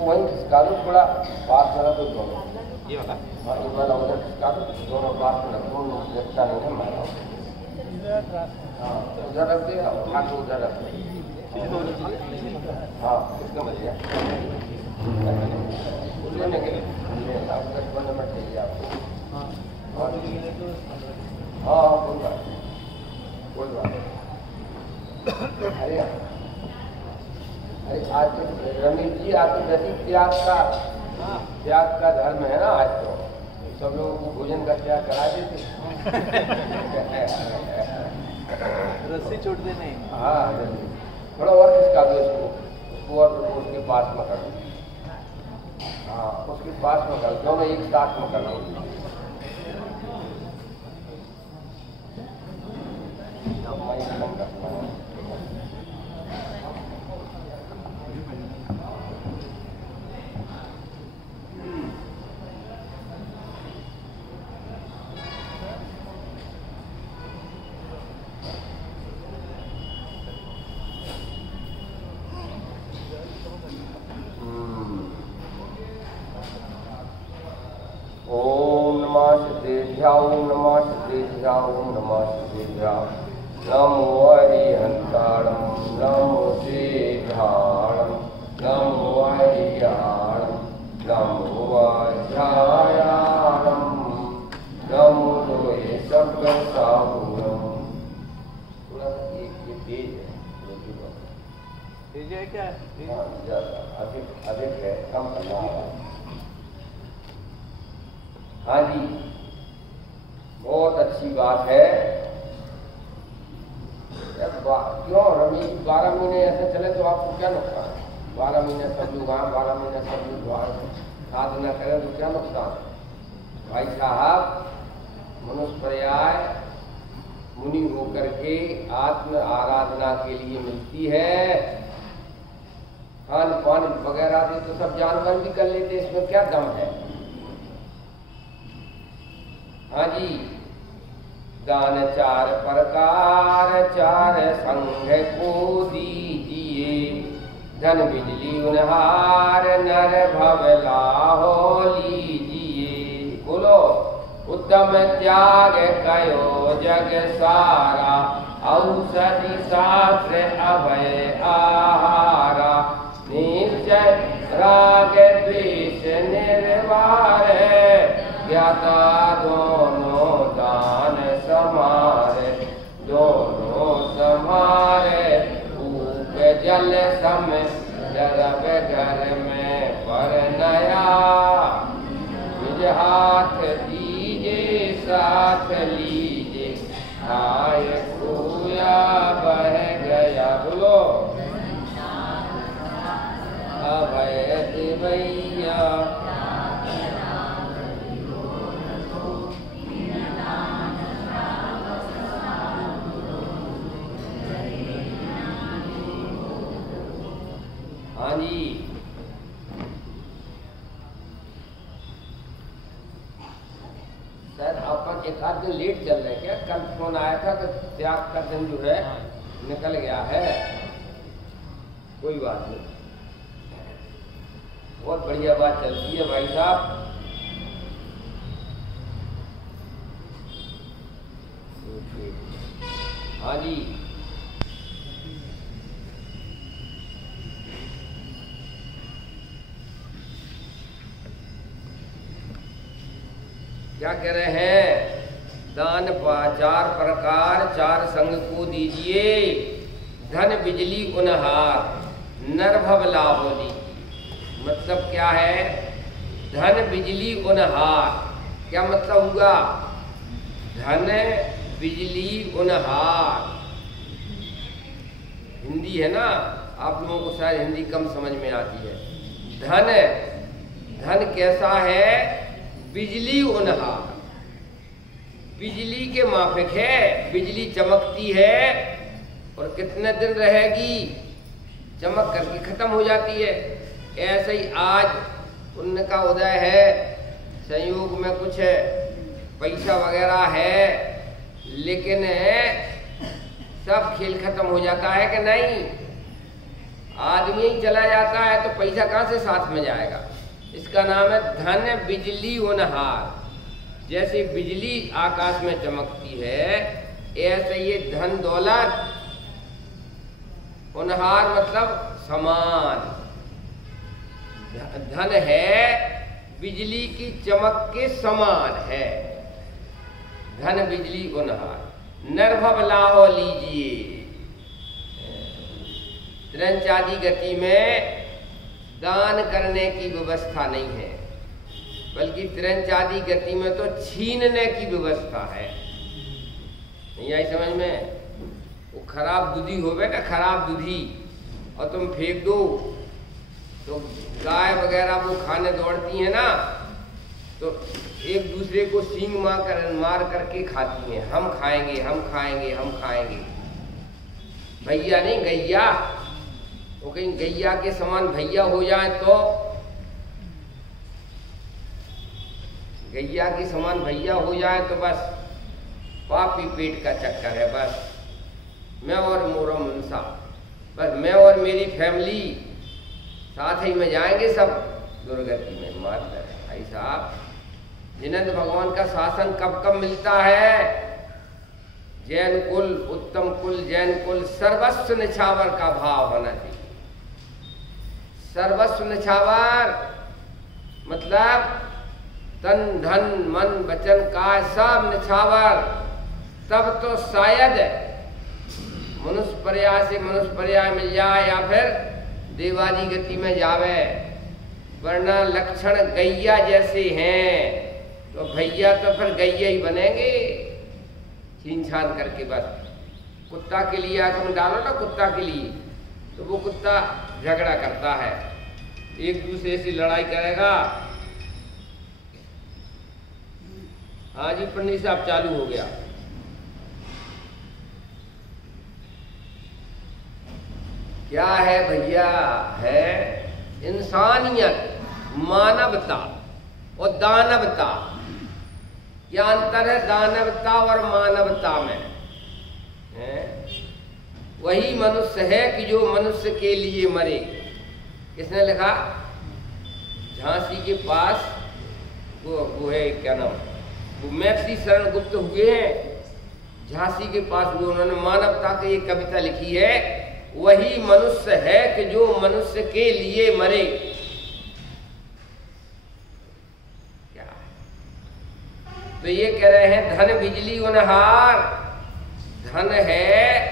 वहीं खिसका दो, थोड़ा पास में रखो दोनों। ये वाला? हाँ, ये वाला उधर खिसका दो, दोनों पास में रखो, लगता नहीं है मारा। हाँ, उधर रख दे, उठा के उधर रख दे। हाँ, किसका मिल गया? लेने के लिए आप 55 नंबर चाहिए आपको? हाँ, कोई बात नहीं, कोई बात नहीं। अरे आज रमेश जी, आज तो वैसे त्याग का धर्म है ना। आज तो सब लोगों को भोजन का त्याग करा देते। रस्सी छोड़ दे नहीं। हाँ, थोड़ा और खिसका दो उसको और उसके पास में कर दो। हाँ, उसके पास में कर दो, दोनों एक साथ में कर दो। ओम नमः सिद्धेभ्यां नमो हरिहंताणं नमो सिद्धाणं नमो हरियाणं नमो वाध्यायाणं नमो लोहे सर्वसाहुरं। थोड़ा ये तेज है क्या? अधिक है, कम करना है। हाँ जी, बहुत अच्छी बात है। क्यों रमेश, 12 महीने ऐसे चले तो आपको क्या नुकसान है? 12 महीने सब लोग आए, 12 महीने सब लोग साधना करें तो क्या नुकसान है? भाई साहब, मनुष्य पर्याय मुनि होकर के आत्म आराधना के लिए मिलती है। खान पान वगैरह भी तो सब जानवर भी कर लेते, इसमें क्या दम है? हाँ जी, दान 4 प्रकार 4 संघ को दीजिए, धन बिजली उनहार नर भव लाहो लीजिए। बोलो, उत्तम त्याग कयो जग सारा, औषधि शास्त्र अभय आहारा। निश्चय राग द्वेष निर्वार, ज्ञाता दोनों दान समारे, दोनों समारे। भूख जल सम जरब घर में पर नया, निज हाथ दीजे साथ लीजे, खाए खोया बह गया। बोलो, अभय दिवैया हाँ जी। सर आपका एक आध दिन लेट चल रहा है क्या? कल फोन आया था कि त्याग का दिन जो है निकल गया है। कोई बात नहीं, बहुत बढ़िया बात चलती है भाई साहब। हाँ जी, क्या कह रहे हैं? दान 4 प्रकार 4 संग को दीजिए, धन बिजली उनहार नर भव लाहो लीजिए। मतलब क्या है? धन बिजली उनहार क्या मतलब हुआ? धन बिजली उनहार हिंदी है ना, आप लोगों को शायद हिंदी कम समझ में आती है। धन कैसा है? बिजली उनहार। बिजली के माफिक है। बिजली चमकती है और कितने दिन रहेगी, चमक करके खत्म हो जाती है। ऐसे ही आज पुण्य का उदय है, संयोग में कुछ पैसा वगैरह है, लेकिन सब खेल खत्म हो जाता है कि नहीं। आदमी ही चला जाता है तो पैसा कहाँ से साथ में जाएगा। इसका नाम है धन बिजली उनहार। जैसे बिजली आकाश में चमकती है, ऐसे ये धन दौलत, उनहार मतलब समान। धन है बिजली की चमक के समान है, धन बिजली उनहार। निर्भव लाहो लीजिए। त्रंचादी गति में दान करने की व्यवस्था नहीं है, बल्कि त्रंचादी गति में तो छीनने की व्यवस्था है। नहीं आई समझ में। वो खराब दूधी होवे ना, खराब दूधी, और तुम फेंक दो तो गाय वगैरह वो खाने दौड़ती है ना, तो एक दूसरे को सींग मार करके खाती हैं। हम खाएंगे, हम खाएंगे, हम खाएंगे। भैया नहीं, गैया। वो कहीं गैया के समान भैया हो जाए तो, गैया के समान भैया हो जाए तो बस पापी पेट का चक्कर है। बस मैं और मोरो मुंसा, बस मैं और मेरी फैमिली साथ ही में जाएंगे सब दुर्गति में। मात्र भाई साहब, जिनेंद्र भगवान का शासन कब कब मिलता है। जैन कुल, उत्तम कुल, जैन कुल, सर्वस्व निछावर का भाव होना चाहिए। सर्वस्व निछावर मतलब तन धन मन वचन काय सब निछावर। तब तो शायद मनुष्य पर्याय से मनुष्य पर्याय मिल जाए या फिर देवादी गति में जावे, वरना लक्षण गैया जैसे हैं तो भैया तो फिर गैया ही बनेंगे, छीन छान करके। बस कुत्ता के लिए तुम डालो ना, कुत्ता के लिए, तो वो कुत्ता झगड़ा करता है, एक दूसरे से लड़ाई करेगा। हाँ जी पंडित साहब, चालू हो गया। क्या है भैया, है इंसानियत, मानवता और दानवता। क्या अंतर है दानवता और मानवता में? वही मनुष्य है कि जो मनुष्य के लिए मरे। किसने लिखा? झांसी के पास वो है, क्या नाम, वो महर्षि शरण गुप्त हुए हैं झांसी के पास। वो उन्होंने मानवता की एक कविता लिखी है। वही मनुष्य है कि जो मनुष्य के लिए मरे। क्या? तो ये कह रहे हैं धन बिजली उनहार। धन है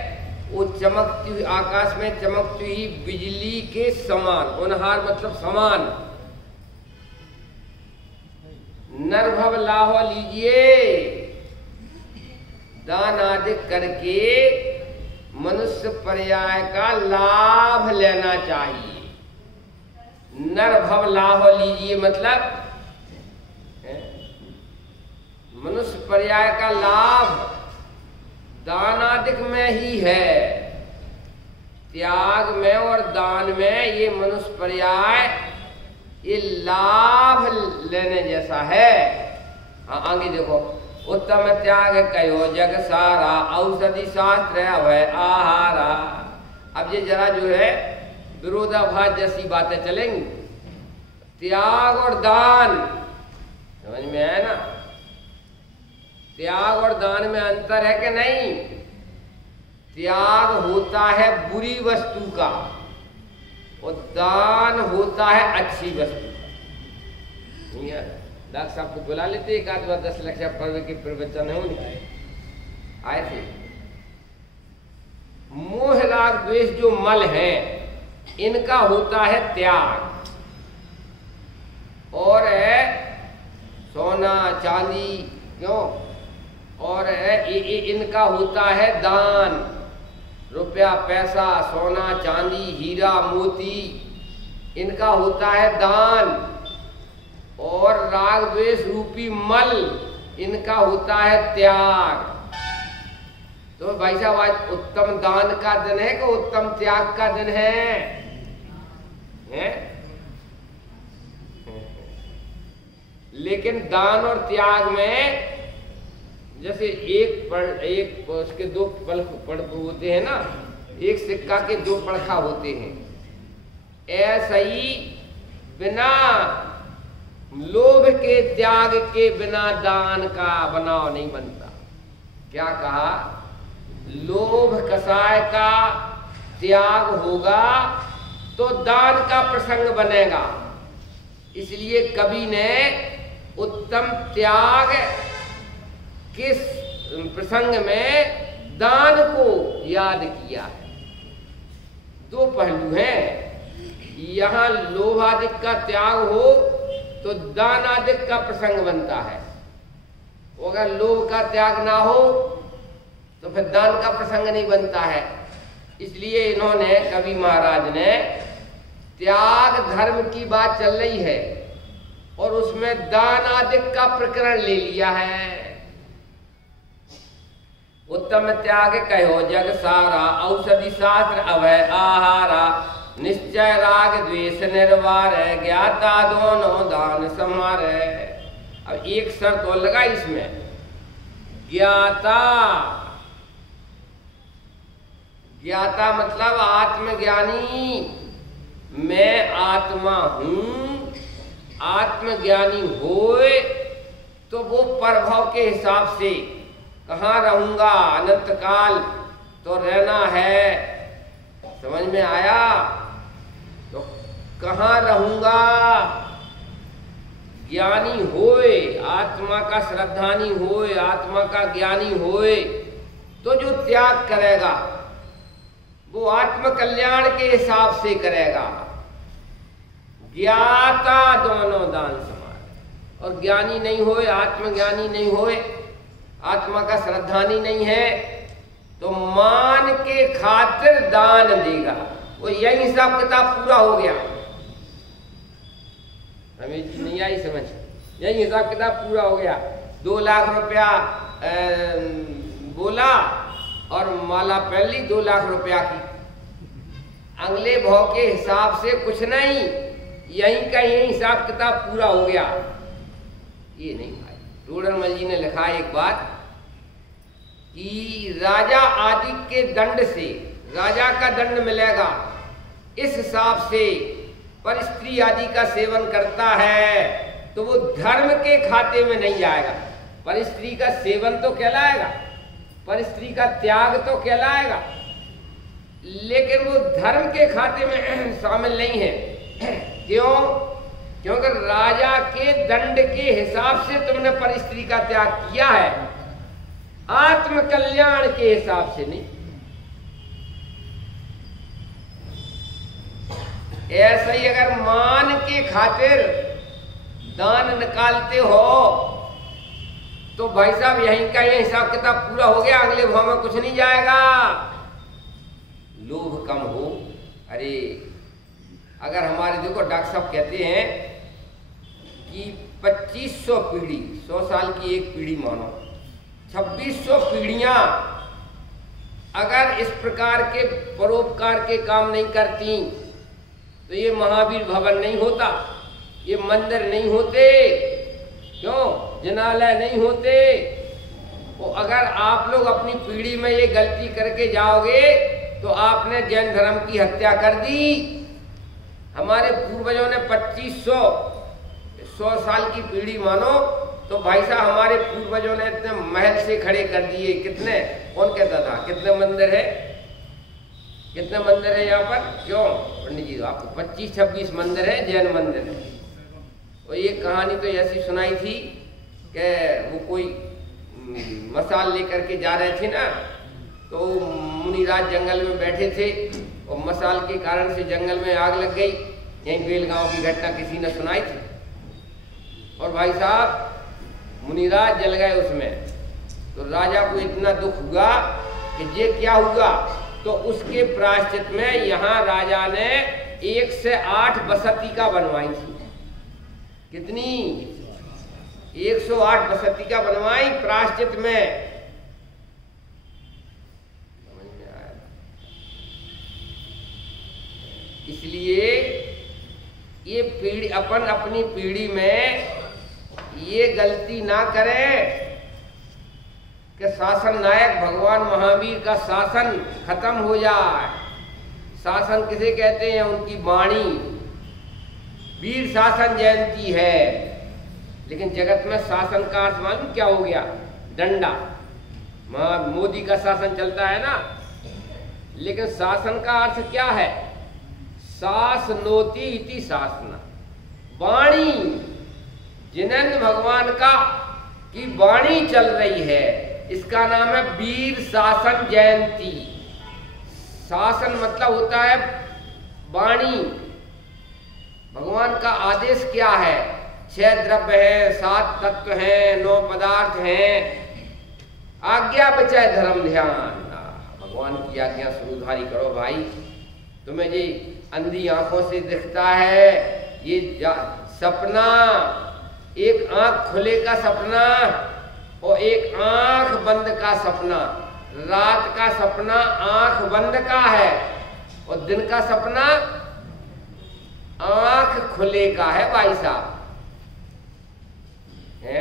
वो चमकती हुई, आकाश में चमकती हुई बिजली के समान। उनहार मतलब समान। नरभव लाहो लीजिए। दान आदि करके मनुष्य पर्याय का लाभ लेना चाहिए। नरभव लाहो लीजिए मतलब मनुष्य पर्याय का लाभ दानादिक में ही है। त्याग में और दान में ये मनुष्य पर्याय, ये लाभ लेने जैसा है। हाँ आगे देखो, उत्तम त्याग कयो जग सारा, औषधि शास्त्र है आहारा। अब ये जरा जो है विरोधाभास जैसी बातें चलेंगी। त्याग और दान समझ में आया ना? त्याग और दान में अंतर है कि नहीं? त्याग होता है बुरी वस्तु का और दान होता है अच्छी वस्तु का। डॉक्टर साहब को बुला लेते, एक आध बार 10 लक्ष्य पर्व के प्रवचन है उनके आए थे। मोह राग द्वेष जो मल है, इनका होता है त्याग। और है सोना चांदी, क्यों? और इनका होता है दान। रुपया पैसा, सोना चांदी, हीरा मोती, इनका होता है दान। और राग द्वेष रूपी मल, इनका होता है त्याग। तो भाई साहब आज उत्तम दान का दिन है कि उत्तम त्याग का दिन है? लेकिन दान और त्याग में जैसे एक उसके दो पड़ होते हैं ना, एक सिक्का के दो पड़खा होते हैं, ऐसा ही बिना लोभ के त्याग के बिना दान का बनाव नहीं बनता। क्या कहा? लोभ कसाय का त्याग होगा तो दान का प्रसंग बनेगा। इसलिए कवि ने उत्तम त्याग किस प्रसंग में दान को याद किया है। दो पहलू हैं, यहाँ लोभादिक का त्याग हो तो दान आदिक का प्रसंग बनता है, अगर लोभ का त्याग ना हो तो फिर दान का प्रसंग नहीं बनता है। इसलिए इन्होंने कवि महाराज ने त्याग धर्म की बात चल रही है और उसमें दान आदिक का प्रकरण ले लिया है। उत्तम त्याग कहो जग सारा, औषधि शास्त्र अभय आहारा, निश्चय राग द्वेष निर्वार, ज्ञाता दोनों दान समारे। अब एक शर्त और लगा इसमें, ज्ञाता। ज्ञाता मतलब आत्मज्ञानी, मैं आत्मा हूं। आत्मज्ञानी होए तो वो प्रभाव के हिसाब से कहाँ रहूंगा, अनंत काल तो रहना है, समझ में आया? तो कहाँ रहूंगा? ज्ञानी होए, आत्मा का श्रद्धानी होए, आत्मा का ज्ञानी होए तो जो त्याग करेगा वो आत्म कल्याण के हिसाब से करेगा। ज्ञाता दोनों दान समान। और ज्ञानी नहीं होए, आत्मज्ञानी नहीं होए, आत्मा का श्रद्धानी नहीं है तो मान के खातिर दान देगा। वो यही हिसाब किताब पूरा हो गया। हमें नहीं आई समझ? यही हिसाब किताब पूरा हो गया। 2 लाख रुपया बोला और माला पहली 2 लाख रुपया की, अगले भाव के हिसाब से कुछ नहीं, यहीं का यही हिसाब किताब पूरा हो गया। ये नहीं भाई। टोडरमल जी ने लिखा एक बात कि राजा आदि के दंड से राजा का दंड मिलेगा, इस हिसाब से पर स्त्री आदि का सेवन करता है तो वो धर्म के खाते में नहीं आएगा। पर स्त्री का सेवन तो कहलाएगा, पर स्त्री का त्याग तो कहलाएगा, लेकिन वो धर्म के खाते में शामिल नहीं है। क्यों? क्योंकि राजा के दंड के हिसाब से तुमने पर स्त्री का त्याग किया है, आत्म कल्याण के हिसाब से नहीं। ऐसा ही अगर मान के खातिर दान निकालते हो तो भाई साहब यहीं का ये हिसाब किताब पूरा हो गया, अगले भाव में कुछ नहीं जाएगा। लोभ कम हो। अरे अगर हमारे देखो डॉक्टर साहब कहते हैं कि 2500 पीढ़ी, 100 साल की एक पीढ़ी मानो, 2600 पीढ़ियां अगर इस प्रकार के परोपकार के काम नहीं करती तो ये महावीर भवन नहीं होता, ये मंदिर नहीं होते, क्यों जिनालय नहीं होते। तो अगर आप लोग अपनी पीढ़ी में ये गलती करके जाओगे तो आपने जैन धर्म की हत्या कर दी। हमारे पूर्वजों ने 2500 100 साल की पीढ़ी मानो तो भाई साहब हमारे पूर्वजों ने इतने महल से खड़े कर दिए। कितने? कौन कहता था? कितने मंदिर है, कितने मंदिर है यहाँ पर? क्यों पंडित जी आपको 25-26 मंदिर है, जैन मंदिर है। और ये कहानी तो ऐसी सुनाई थी कि वो कोई मसाल लेकर के जा रहे थे ना, तो मुनिराज जंगल में बैठे थे और मसाल के कारण से जंगल में आग लग गई। यहीं बेलगांव की घटना किसी ने सुनाई थी। और भाई साहब मुनिराज जल गए उसमें। तो राजा को इतना दुख हुआ कि ये क्या हुआ, तो उसके प्रायश्चित में यहाँ राजा ने 1 से 8 बसती का बनवाई थी। कितनी? 108 बसतिका बनवाई प्रायश्चित में। समझ में आया? इसलिए ये पीढ़ी अपन अपनी पीढ़ी में ये गलती ना करें कि शासन नायक भगवान महावीर का शासन खत्म हो जाए। शासन किसे कहते हैं? उनकी वाणी, वीर शासन जयंती है। लेकिन जगत में शासन का अर्थ मालूम क्या हो गया? डंडा। मोदी का शासन चलता है ना, लेकिन शासन का अर्थ क्या है? शासनोति इति शासना। वाणी, जिनेंद्र भगवान का की वाणी चल रही है, इसका नाम है वीर शासन जयंती। शासन मतलब होता है वाणी। भगवान का आदेश क्या है? 6 द्रव्य है, 7 तत्व हैं, 9 पदार्थ हैं। आज्ञा बचाए धर्म ध्यान। भगवान की आज्ञा सुधारी करो भाई। तुम्हें ये अंधी आंखों से दिखता है, ये सपना, एक आंख खुले का सपना और एक आंख बंद का सपना। रात का सपना आंख बंद का है और दिन का सपना आंख खुले का है भाई साहब। है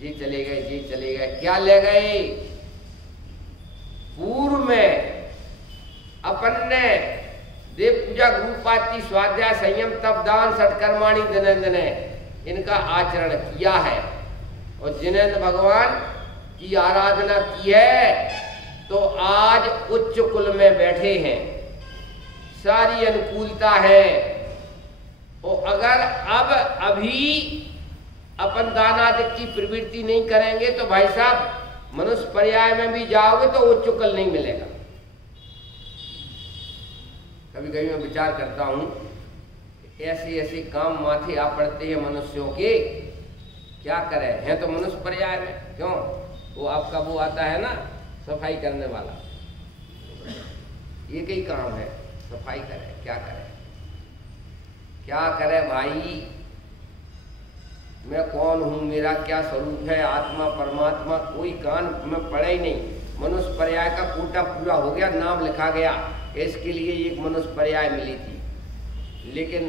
जी चले गए, जी चले गए, क्या ले गए? पूर्व में अपन ने देव पूजा, गुरुपाति, स्वाध्याय, संयम, तप, दान, सत्कर्माणि दिने दिने इनका आचरण किया है और जिनेंद्र भगवान की आराधना की है, तो आज उच्च कुल में बैठे हैं, सारी अनुकूलता है। और अगर अब अभी अपन दान आदि की प्रवृत्ति नहीं करेंगे तो भाई साहब मनुष्य पर्याय में भी जाओगे तो उच्च कुल नहीं मिलेगा। कभी कभी मैं विचार करता हूं, ऐसे ऐसे काम माथे आ पड़ते हैं मनुष्यों के, क्या करें? हैं तो मनुष्य पर्याय में, क्यों? वो आपका वो आता है ना, सफाई करने वाला, ये कई काम है, सफाई करें, क्या करें? क्या करें भाई? मैं कौन हूं, मेरा क्या स्वरूप है, आत्मा परमात्मा, कोई कान में पड़े ही नहीं। मनुष्य पर्याय का कोटा पूरा हो गया, नाम लिखा गया, इसके लिए एक मनुष्य पर्याय मिली थी। लेकिन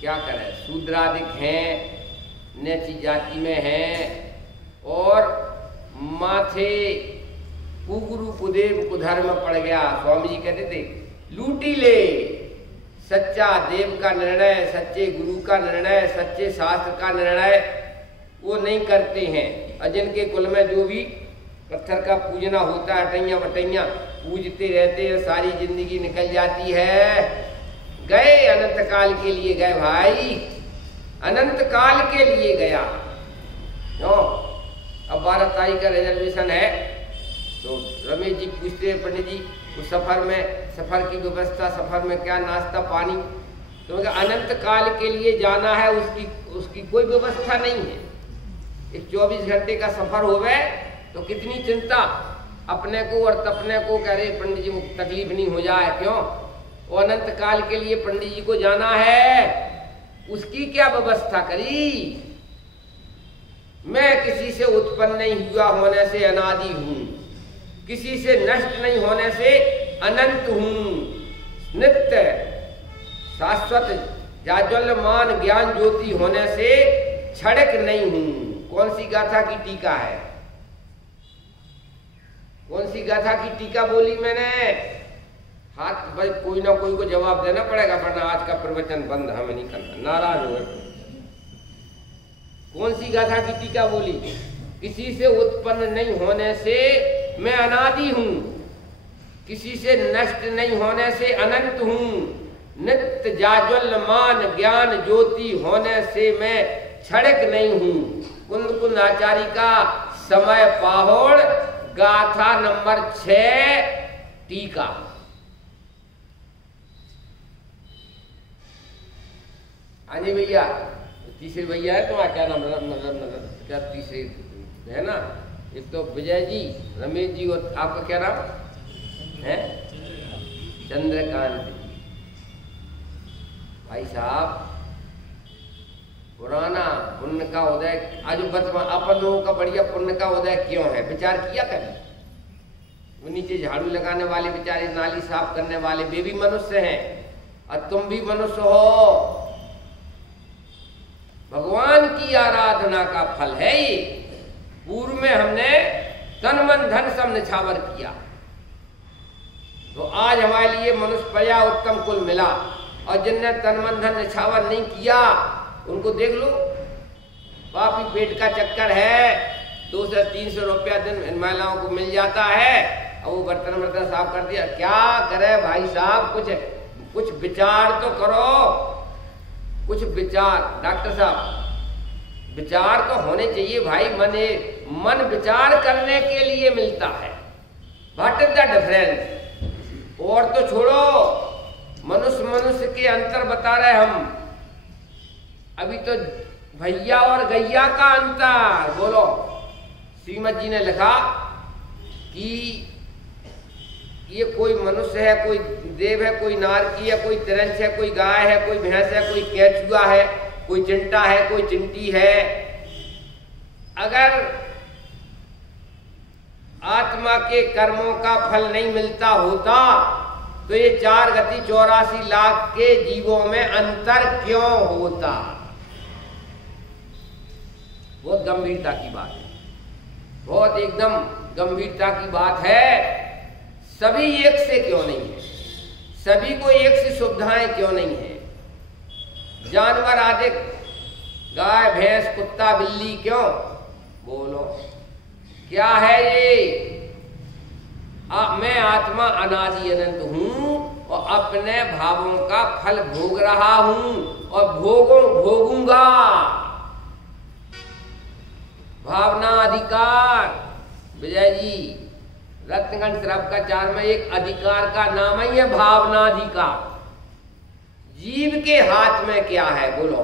क्या करें, शूद्रादिक हैं, नीची जाति में हैं और माथे कुगुरु कुदेव कुधर्म पड़ गया। स्वामी जी कहते थे लूटी ले, सच्चा देव का निर्णय, सच्चे गुरु का निर्णय, सच्चे शास्त्र का निर्णय वो नहीं करते हैं। और जिनके कुल में जो भी पत्थर का पूजना होता है, अटैया बटैया पूजते रहते हैं, सारी जिंदगी निकल जाती है। गए अनंत काल के लिए गए भाई, अनंत काल के लिए गया। क्यों? अब 12 तारीख का रिजर्वेशन है, तो रमेश जी पूछते हैं पंडित जी उस सफर में, सफर की व्यवस्था, सफर में क्या नाश्ता पानी? तो मैं अनंत काल के लिए जाना है, उसकी कोई व्यवस्था नहीं है। एक 24 घंटे का सफर हो गए तो कितनी चिंता अपने को और तपने को, कह रहे पंडित जी को तकलीफ नहीं हो जाए। क्यों? वो अनंत काल के लिए पंडित जी को जाना है, उसकी क्या व्यवस्था करी? मैं किसी से उत्पन्न नहीं हुआ होने से अनादि हूं, किसी से नष्ट नहीं होने से अनंत हूं, नित्य शाश्वत जाज्वल्यमान ज्ञान ज्योति होने से क्षणिक नहीं हूं। कौन सी गाथा की टीका है? कौन सी गाथा की टीका बोली मैंने? हाथ भाई, कोई ना कोई को जवाब देना पड़ेगा, वरना आज का प्रवचन बंद, हमें नहीं करना, नाराज हो। कौन सी गाथा की टीका बोली? किसी से उत्पन्न नहीं होने से मैं अनादि हूं, किसी से नष्ट नहीं होने से अनंत हूं, नित्य जाज्वल्यमान ज्ञान ज्योति होने से मैं क्षणिक नहीं हूं। कुंद कुंद आचार्य का समय पाहोड़, गाथा नंबर 6 टीका। हाँ जी भैया, तीसरे भैया है तुम्हारा, क्या नाम? क्या तीसरे है ना? एक तो विजय जी, रमेश जी, और आपका क्या नाम है? चंद्रकांत भाई साहब। पुराना पुण्य का उदय आज अपन लोगों का बढ़िया पुण्य का उदय क्यों है, विचार किया कभी? वो नीचे झाड़ू लगाने वाले बेचारे, नाली साफ करने वाले, वे भी मनुष्य हैं और तुम भी मनुष्य हो। भगवान की आराधना का फल है ये। पूर्व में हमने तन मन धन सब निछावर किया, तो आज हमारे लिए मनुष्य पर्या उत्तम कुल मिला। और जिनने तन मन धन निछावर नहीं किया उनको देख लो, पापी पेट का चक्कर है, 200-300 रुपया दिन इन महिलाओं को मिल जाता है और वो बर्तन साफ कर दिया। क्या करे भाई साहब, कुछ विचार तो करो, कुछ विचार। डॉक्टर साहब, विचार तो होने चाहिए भाई। मन विचार करने के लिए मिलता है। What is the difference? और तो छोड़ो, मनुष्य के अंतर बता रहे हम। अभी तो भैया और गैया का अंतर बोलो। श्रीमद जी ने लिखा कि ये कोई मनुष्य है, कोई देव है, कोई नारकी है, कोई तिरंछ है, कोई गाय है, कोई भैंस है, कोई केचुआ है, कोई चिंटा है, कोई चिंटी है। अगर आत्मा के कर्मों का फल नहीं मिलता होता तो ये 4 गति 84 लाख के जीवों में अंतर क्यों होता? बहुत गंभीरता की बात है, बहुत एकदम गंभीरता की बात है। सभी एक से क्यों नहीं है? सभी को एक सी सुविधाएं क्यों नहीं है? जानवर आदि, गाय भैंस कुत्ता बिल्ली क्यों? बोलो क्या है ये? मैं आत्मा अनादि अनंत हूं और अपने भावों का फल भोग रहा हूं और भोगूंगा। भावना अधिकार, विजय जी, रत्नगंज श्रव का 4 में एक अधिकार का नाम ही है भावनाधिकार। जीव के हाथ में क्या है बोलो?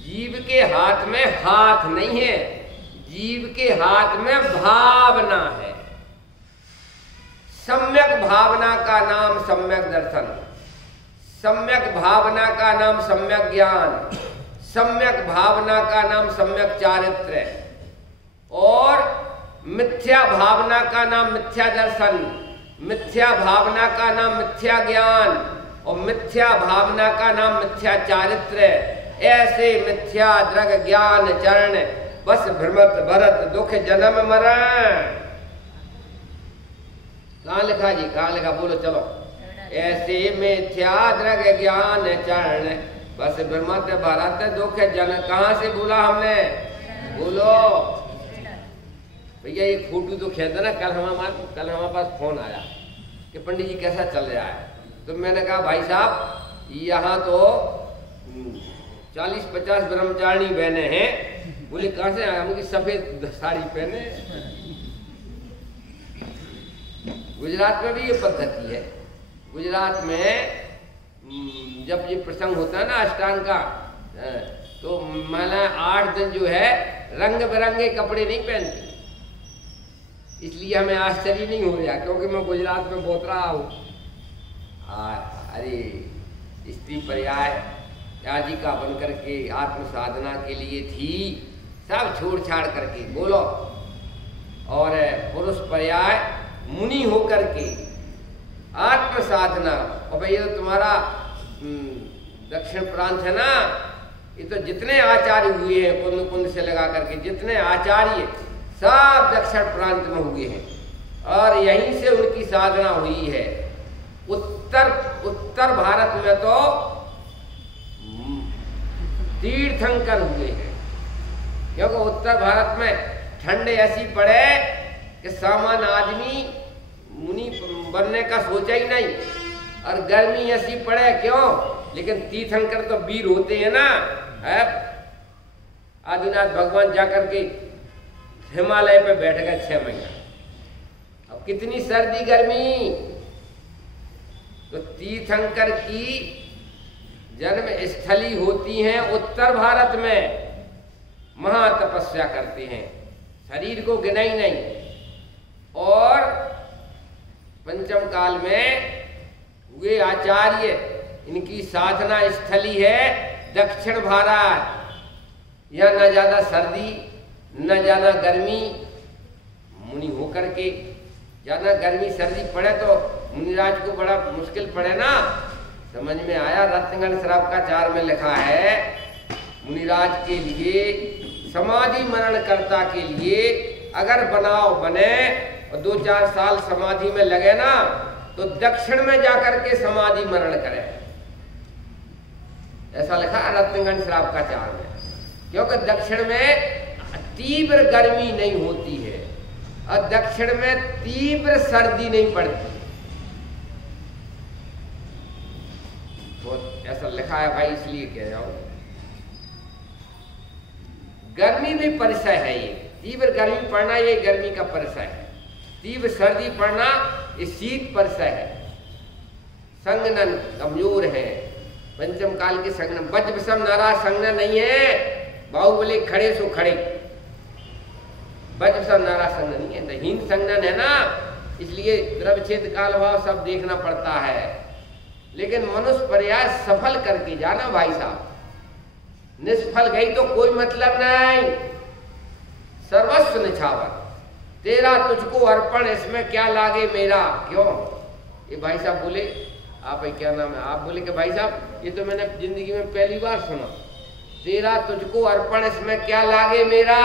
जीव के हाथ में हाथ नहीं है, जीव के हाथ में भावना है। सम्यक भावना का नाम सम्यक दर्शन, सम्यक भावना का नाम सम्यक ज्ञान, सम्यक भावना का नाम सम्यक चारित्र्य और मिथ्या भावना का नाम मिथ्या दर्शन, मिथ्या भावना का नाम मिथ्या ज्ञान और मिथ्या भावना का नाम मिथ्या चारित्र्य। ऐसे मिथ्या द्रग ज्ञान चरण बस भ्रमत भरत दुख जन्म मरण। कहाँ लिखा जी, कहाँ लिखा? बोलो चलो। ऐसे मिथ्या द्रग ज्ञान चरण बस भ्रमत भरत दुख जन। कहाँ से बोला हमने? बोलो भैया, एक फोटो तो खींच देना। कल हमारे पास फोन आया कि पंडित जी कैसा चल रहा है, तो मैंने कहा भाई साहब यहाँ तो 40-50 ब्रह्मचारिणी बहने हैं। बोले कहाँ से आया? मुझे सफेद साड़ी पहने। गुजरात में भी ये पद्धति है। गुजरात में जब ये प्रसंग होता है ना अष्टांग का, तो महिलाएं 8 दिन जो है रंग बिरंगे कपड़े नहीं पहनती। इसलिए हमें आश्चर्य नहीं हो रहा, क्योंकि मैं गुजरात में बहुत रहा हूँ। अरे स्त्री पर्याय याजिका बन करके आत्म साधना के लिए थी, सब छोड़ छाड़ करके बोलो। और पुरुष पर्याय मुनि होकर के आत्म साधना। और भाई ये तो तुम्हारा दक्षिण प्रांत है ना, ये तो जितने आचार्य हुए हैं कुंद कुंद से लगा करके, जितने आचार्य सब दक्षिण प्रांत में हुए हैं और यहीं से उनकी साधना हुई है। उत्तर भारत में तो तीर्थंकर हुए हैं, क्योंकि उत्तर भारत में ठंड ऐसी पड़े कि सामान्य आदमी मुनि बनने का सोचा ही नहीं, और गर्मी ऐसी पड़े क्यों, लेकिन तीर्थंकर तो वीर होते हैं ना। आदिनाथ भगवान जाकर के हिमालय पे बैठ गए 6 महीना। अब कितनी सर्दी गर्मी, तो तीर्थंकर की जन्म स्थली होती हैं उत्तर भारत में, महातपस्या करते हैं, शरीर को गिना ही नहीं। और पंचम काल में वे आचार्य, इनकी साधना स्थली है दक्षिण भारत। या न ज्यादा सर्दी न ज्यादा गर्मी। मुनि होकर के ज्यादा गर्मी सर्दी पड़े तो मुनिराज को बड़ा मुश्किल पड़े ना। समझ में आया? रत्नगण श्रावकाचार में लिखा है मुनिराज के लिए, समाधि मरण कर्ता के लिए अगर बनाव बने और 2-4 साल समाधि में लगे ना तो दक्षिण में जाकर के समाधि मरण करे। ऐसा लिखा है रत्नगण श्रावकाचार में, क्योंकि दक्षिण में तीव्र गर्मी नहीं होती है और दक्षिण में तीव्र सर्दी नहीं पड़ती। तो ऐसा लिखा है भाई, इसलिए कह रहा हूं। गर्मी भी परिचय है ये, तीव्र गर्मी पड़ना ये गर्मी का परिचय है, तीव्र सर्दी पड़ना ये शीत परिचय है। संगनन कमजोर है, पंचम काल के संगनन, वज्र विषम नाराज संगनन नहीं है। बाहुबली खड़े सो खड़े, वज्र विषम नाराज संगनन नहीं है, तो हीन संगनन है ना, इसलिए द्रव्यच्छेद काल भाव सब देखना पड़ता है। लेकिन मनुष्य प्रयास सफल करके जाना भाई साहब, निष्फल गई तो कोई मतलब नहीं। सर्वस्व निछावर तेरा तुझको अर्पण, इसमें क्या लागे मेरा। क्यों? ये भाई साहब बोले, आप क्या नाम है, आप बोले कि भाई साहब ये तो मैंने जिंदगी में पहली बार सुना, तेरा तुझको अर्पण इसमें क्या लागे मेरा।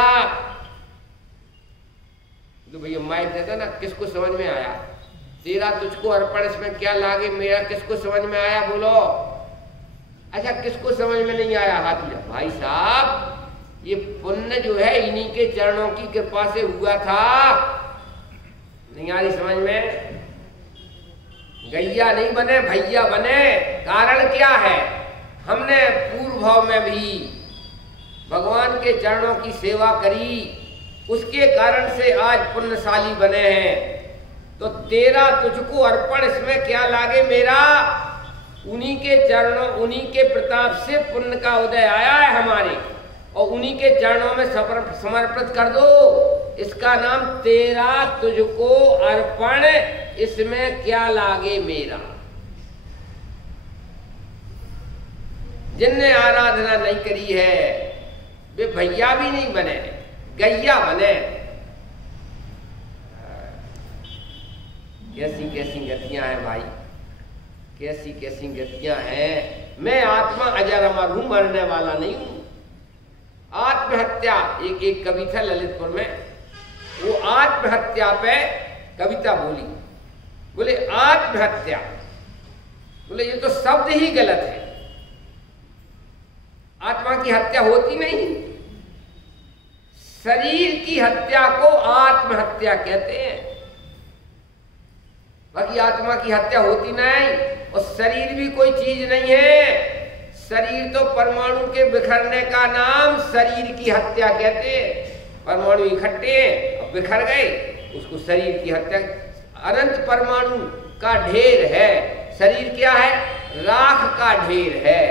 तो भैया माइक देता ना, किसको समझ में आया? तेरा तुझको अर्पण इसमें क्या लागे मेरा, किसको समझ में आया बोलो? अच्छा, किसको समझ में नहीं आया हाथ में? भाई साहब ये पुण्य जो है इन्हीं के चरणों की कृपा से हुआ था। नहीं आ रही समझ में? गैया नहीं बने भैया बने। कारण क्या है? हमने पूर्व भाव में भी भगवान के चरणों की सेवा करी, उसके कारण से आज पुण्यशाली बने हैं। तो तेरा तुझको अर्पण इसमें क्या लागे मेरा, उन्हीं के चरणों, उन्हीं के प्रताप से पुण्य का उदय आया है हमारे, और उन्हीं के चरणों में समर्पित कर दो। इसका नाम तेरा तुझको अर्पण इसमें क्या लागे मेरा। जिनने आराधना नहीं करी है वे भैया भी नहीं बने, गैया बने। कैसी कैसी गतियां हैं भाई, कैसी कैसी गतियां हैं। मैं आत्मा अजर अमर हूं, मरने वाला नहीं हूं। आत्महत्या, एक कवि था ललितपुर में, वो आत्महत्या पे कविता बोली, बोले आत्महत्या, बोले ये तो शब्द ही गलत है, आत्मा की हत्या होती नहीं, शरीर की हत्या को आत्महत्या कहते हैं। बाकी आत्मा की हत्या होती नहीं, और शरीर भी कोई चीज नहीं है। शरीर तो परमाणु के बिखरने का नाम शरीर की हत्या कहते हैं। परमाणु इकट्ठे और बिखर गए, उसको शरीर की हत्या। अनंत परमाणु का ढेर है, शरीर क्या है? राख का ढेर है,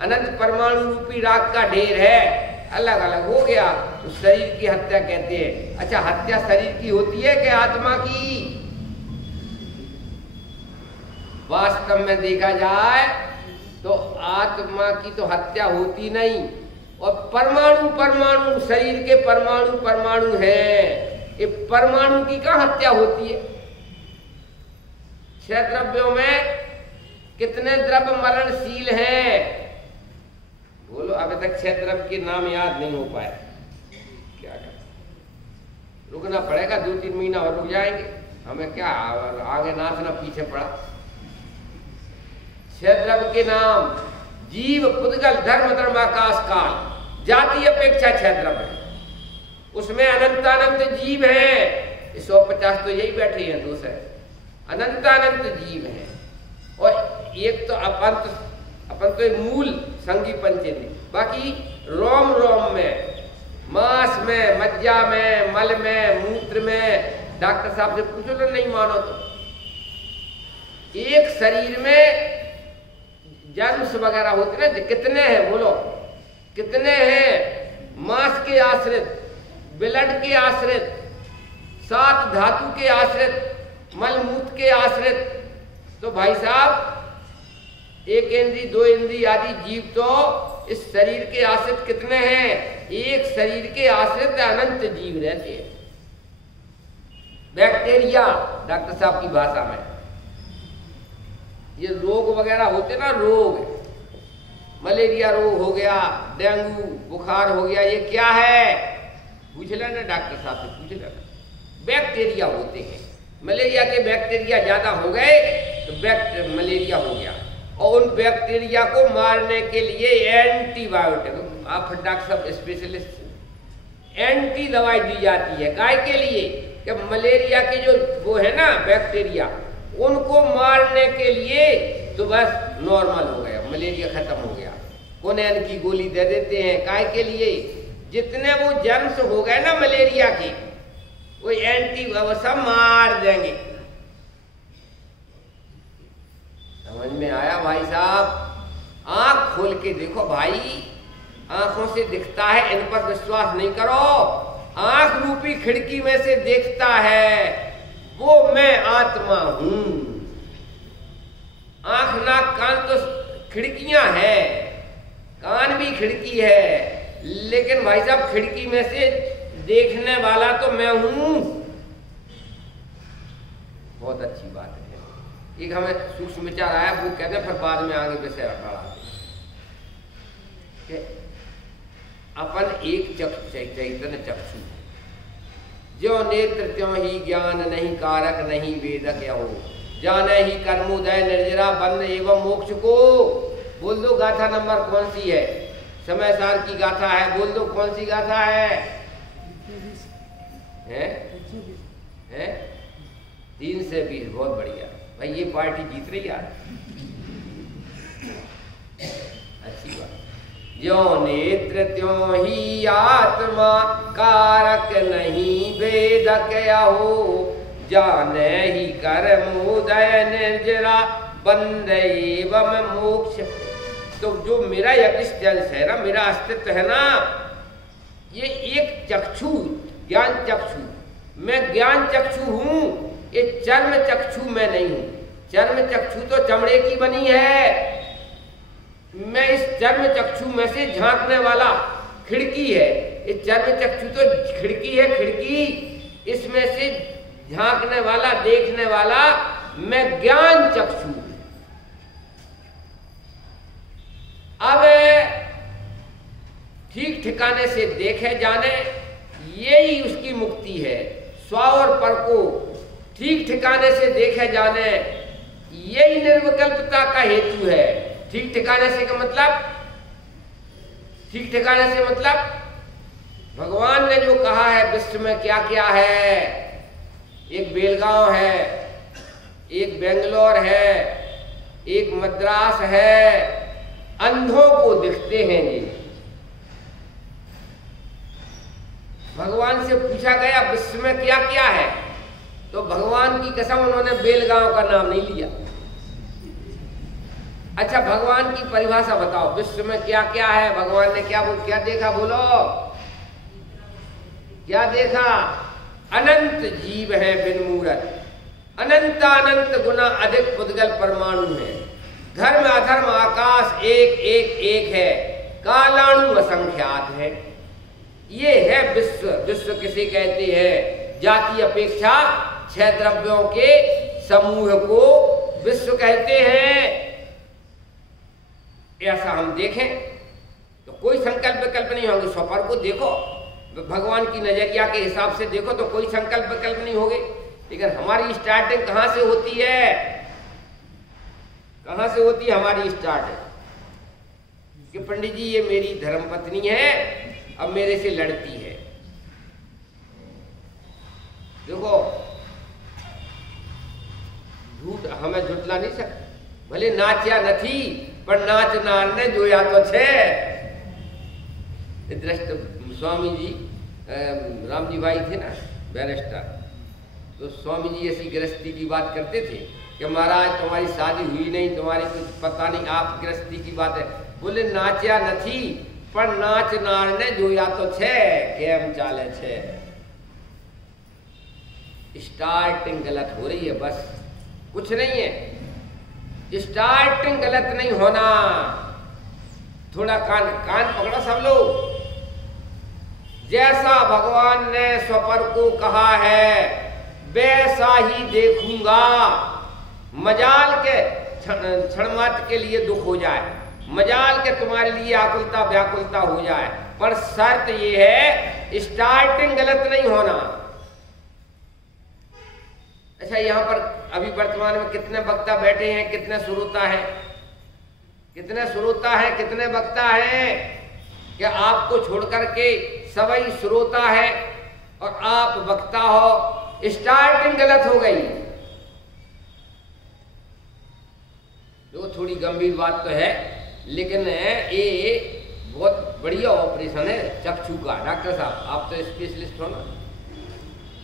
अनंत परमाणु रूपी राख का ढेर है, अलग अलग हो गया तो शरीर की हत्या कहते हैं। अच्छा, हत्या शरीर की होती है कि आत्मा की? वास्तव में देखा जाए तो आत्मा की तो हत्या होती नहीं, और परमाणु परमाणु शरीर के परमाणु परमाणु है, ये परमाणु की कहाँ हत्या होती है? 6 द्रव्यों में कितने द्रव्य मरणशील हैं? बोलो, अभी तक 6 द्रव्य के नाम याद नहीं हो पाए। क्या करें, रुकना पड़ेगा, 2-3 महीना और रुक जाएंगे, हमें क्या आगे नाचना पीछे पड़ा। 6 द्रव्य के नाम: जीव, पुद्गल, धर्म, धर्म, आकाश, काल। जाति अपेक्षा 6 द्रव्य है, उसमें अनंतानंत जीव है। 150 तो यही बैठे हैं, दूसरे अनंतानंत जीव है। और एक तो अपन तो एक मूल संगी पंचेंद्रिय, बाकी रोम रोम में, मांस में, मज्जा में, मल में, मूत्र में। डॉक्टर साहब से पूछो तो नहीं मानो तो एक शरीर में जर्म्स वगैरह होते ना, कितने हैं बोलो, कितने हैं? मांस के आश्रित, ब्लड के आश्रित, 7 धातु के आश्रित, मलमूत्र के आश्रित। तो भाई साहब 1 इंद्री 2 इंद्री आदि जीव तो इस शरीर के आश्रित कितने हैं? एक शरीर के आश्रित अनंत जीव रहते हैं। बैक्टीरिया, डॉक्टर साहब की भाषा में, ये रोग वगैरह होते ना, रोग, मलेरिया रोग हो गया, डेंगू बुखार हो गया, ये क्या है? पूछ लेना डॉक्टर साहब से, पूछ लेना। बैक्टीरिया होते हैं। मलेरिया के बैक्टीरिया ज्यादा हो गए तो मलेरिया हो गया, और उन बैक्टीरिया को मारने के लिए एंटीबायोटिक, आप डॉक्टर साहब स्पेशलिस्ट, एंटी दवाई दी जाती है। काय के लिए? कि मलेरिया के जो वो है ना बैक्टीरिया, उनको मारने के लिए, तो बस नॉर्मल हो गया, मलेरिया खत्म हो गया, कोनेन की गोली दे देते हैं। काय के लिए? जितने वो जर्म्स हो गए ना मलेरिया के, वो एंटी सब मार देंगे। समझ में आया भाई साहब? आंख खोल के देखो भाई, आंखों से दिखता है, इन पर विश्वास नहीं करो। आंख रूपी खिड़की में से देखता है, वो मैं आत्मा हूं। आंख नाक कान तो खिड़कियां हैं, कान भी खिड़की है, लेकिन भाई साहब खिड़की में से देखने वाला तो मैं हूं। बहुत अच्छी बात है। एक हमें सूक्ष्म विचार आया, वो कहते हैं, फिर बाद में आगे विषय बढ़ाते कि अपन एक चैतन्य चक्षु, ज्यों नेत्र त्यों ही ज्ञान, नहीं कारक नहीं वेदक हो, जाने ही कर्मोदय निर्जरा बंद एवं मोक्ष को। बोल दो गाथा नंबर कौन सी है? समय सार की गाथा है, बोल दो कौन सी गाथा है? 3 से 20, बहुत बढ़िया भाई, ये पार्टी जीत रही यार, अच्छी बात। ज्यों नेत्र त्यों ही आत्मा, कारक नहीं वेदक हो, जाने ही कर्मोदय निर्जरा बंद एवं मोक्ष। तो जो मेरा एक्जिस्टेंस है ना, मेरा अस्तित्व है ना, ये एक चक्षु, ज्ञान चक्षु, मैं ज्ञान चक्षु हूं, ये चर्म चक्षु मैं नहीं हूं। चर्म चक्षु तो चमड़े की बनी है, मैं इस चर्म चक्षु में से झांकने वाला खिड़की है। ये चर्म चक्षु तो खिड़की है, खिड़की, इसमें से झांकने वाला, देखने वाला मैं ज्ञान चक्षु। अब ठीक ठिकाने से देखे जाने, यही उसकी मुक्ति है। स्व और पर को ठीक ठिकाने से देखे जाने, यही निर्विकल्पता का हेतु है। ठीक ठिकाने से का मतलब, ठीक ठिकाने से मतलब भगवान ने जो कहा है विश्व में क्या क्या है, एक बेलगांव है, एक बेंगलोर है, एक मद्रास है, अंधों को दिखते हैं ये। भगवान से पूछा गया विश्व में क्या क्या है, तो भगवान की कसम उन्होंने बेलगांव का नाम नहीं लिया। अच्छा, भगवान की परिभाषा बताओ, विश्व में क्या क्या है? भगवान ने क्या देखा? बोलो, क्या देखा? अनंत जीव है बिन मूरत, अनंत गुना अधिक पुद्गल परमाणु है, धर्म अधर्म आकाश एक एक एक है, कालाणु असंख्यात है। ये है विश्व। विश्व किसे कहते हैं? जाति अपेक्षा 6 द्रव्यों के समूह को विश्व कहते हैं। ऐसा हम देखें तो कोई संकल्प विकल्प नहीं होंगे। स्वपर को देखो, भगवान की नजरिया के हिसाब से देखो तो कोई संकल्प विकल्प नहीं होंगे। लेकिन हमारी स्टार्टिंग कहां से होती है? कहां से होती है हमारी स्टार्टिंग? कि पंडित जी ये मेरी धर्मपत्नी है, अब मेरे से लड़ती है। देखो, झूठ हमें झुटला नहीं सकते, भले नाच्या नथी पर नाच नार ने जोया तो छे। दृष्ट स्वामी जी, राम जी भाई थे ना बैरिस्टर, तो स्वामी जी ऐसी गृहस्थी की बात करते थे कि महाराज तुम्हारी शादी हुई नहीं, तुम्हारी कुछ पता नहीं, आप गृहस्थी की बात है। बोले नाच्या नथी पर नाच नार ने जोया तो छे, केम चाले छे। स्टार्टिंग गलत हो रही है, बस कुछ नहीं है। स्टार्टिंग गलत नहीं होना, थोड़ा कान कान पकड़ो सब लोग। जैसा भगवान ने स्वपर को कहा है वैसा ही देखूंगा। मजाल के क्षण मात्र के लिए दुख हो जाए, मजाल के तुम्हारे लिए आकुलता व्याकुलता हो जाए, पर शर्त यह है स्टार्टिंग गलत नहीं होना। अच्छा, यहां पर अभी वर्तमान में कितने वक्ता बैठे हैं, कितने श्रोता हैं, कितने श्रोता हैं, कितने वक्ता हैं? क्या आपको छोड़ करके सभी श्रोता है और आप वक्ता हो? स्टार्टिंग गलत हो गई। जो थोड़ी गंभीर बात तो है, लेकिन ये बहुत बढ़िया ऑपरेशन है चक्षु का। डॉक्टर साहब आप तो स्पेशलिस्ट हो ना।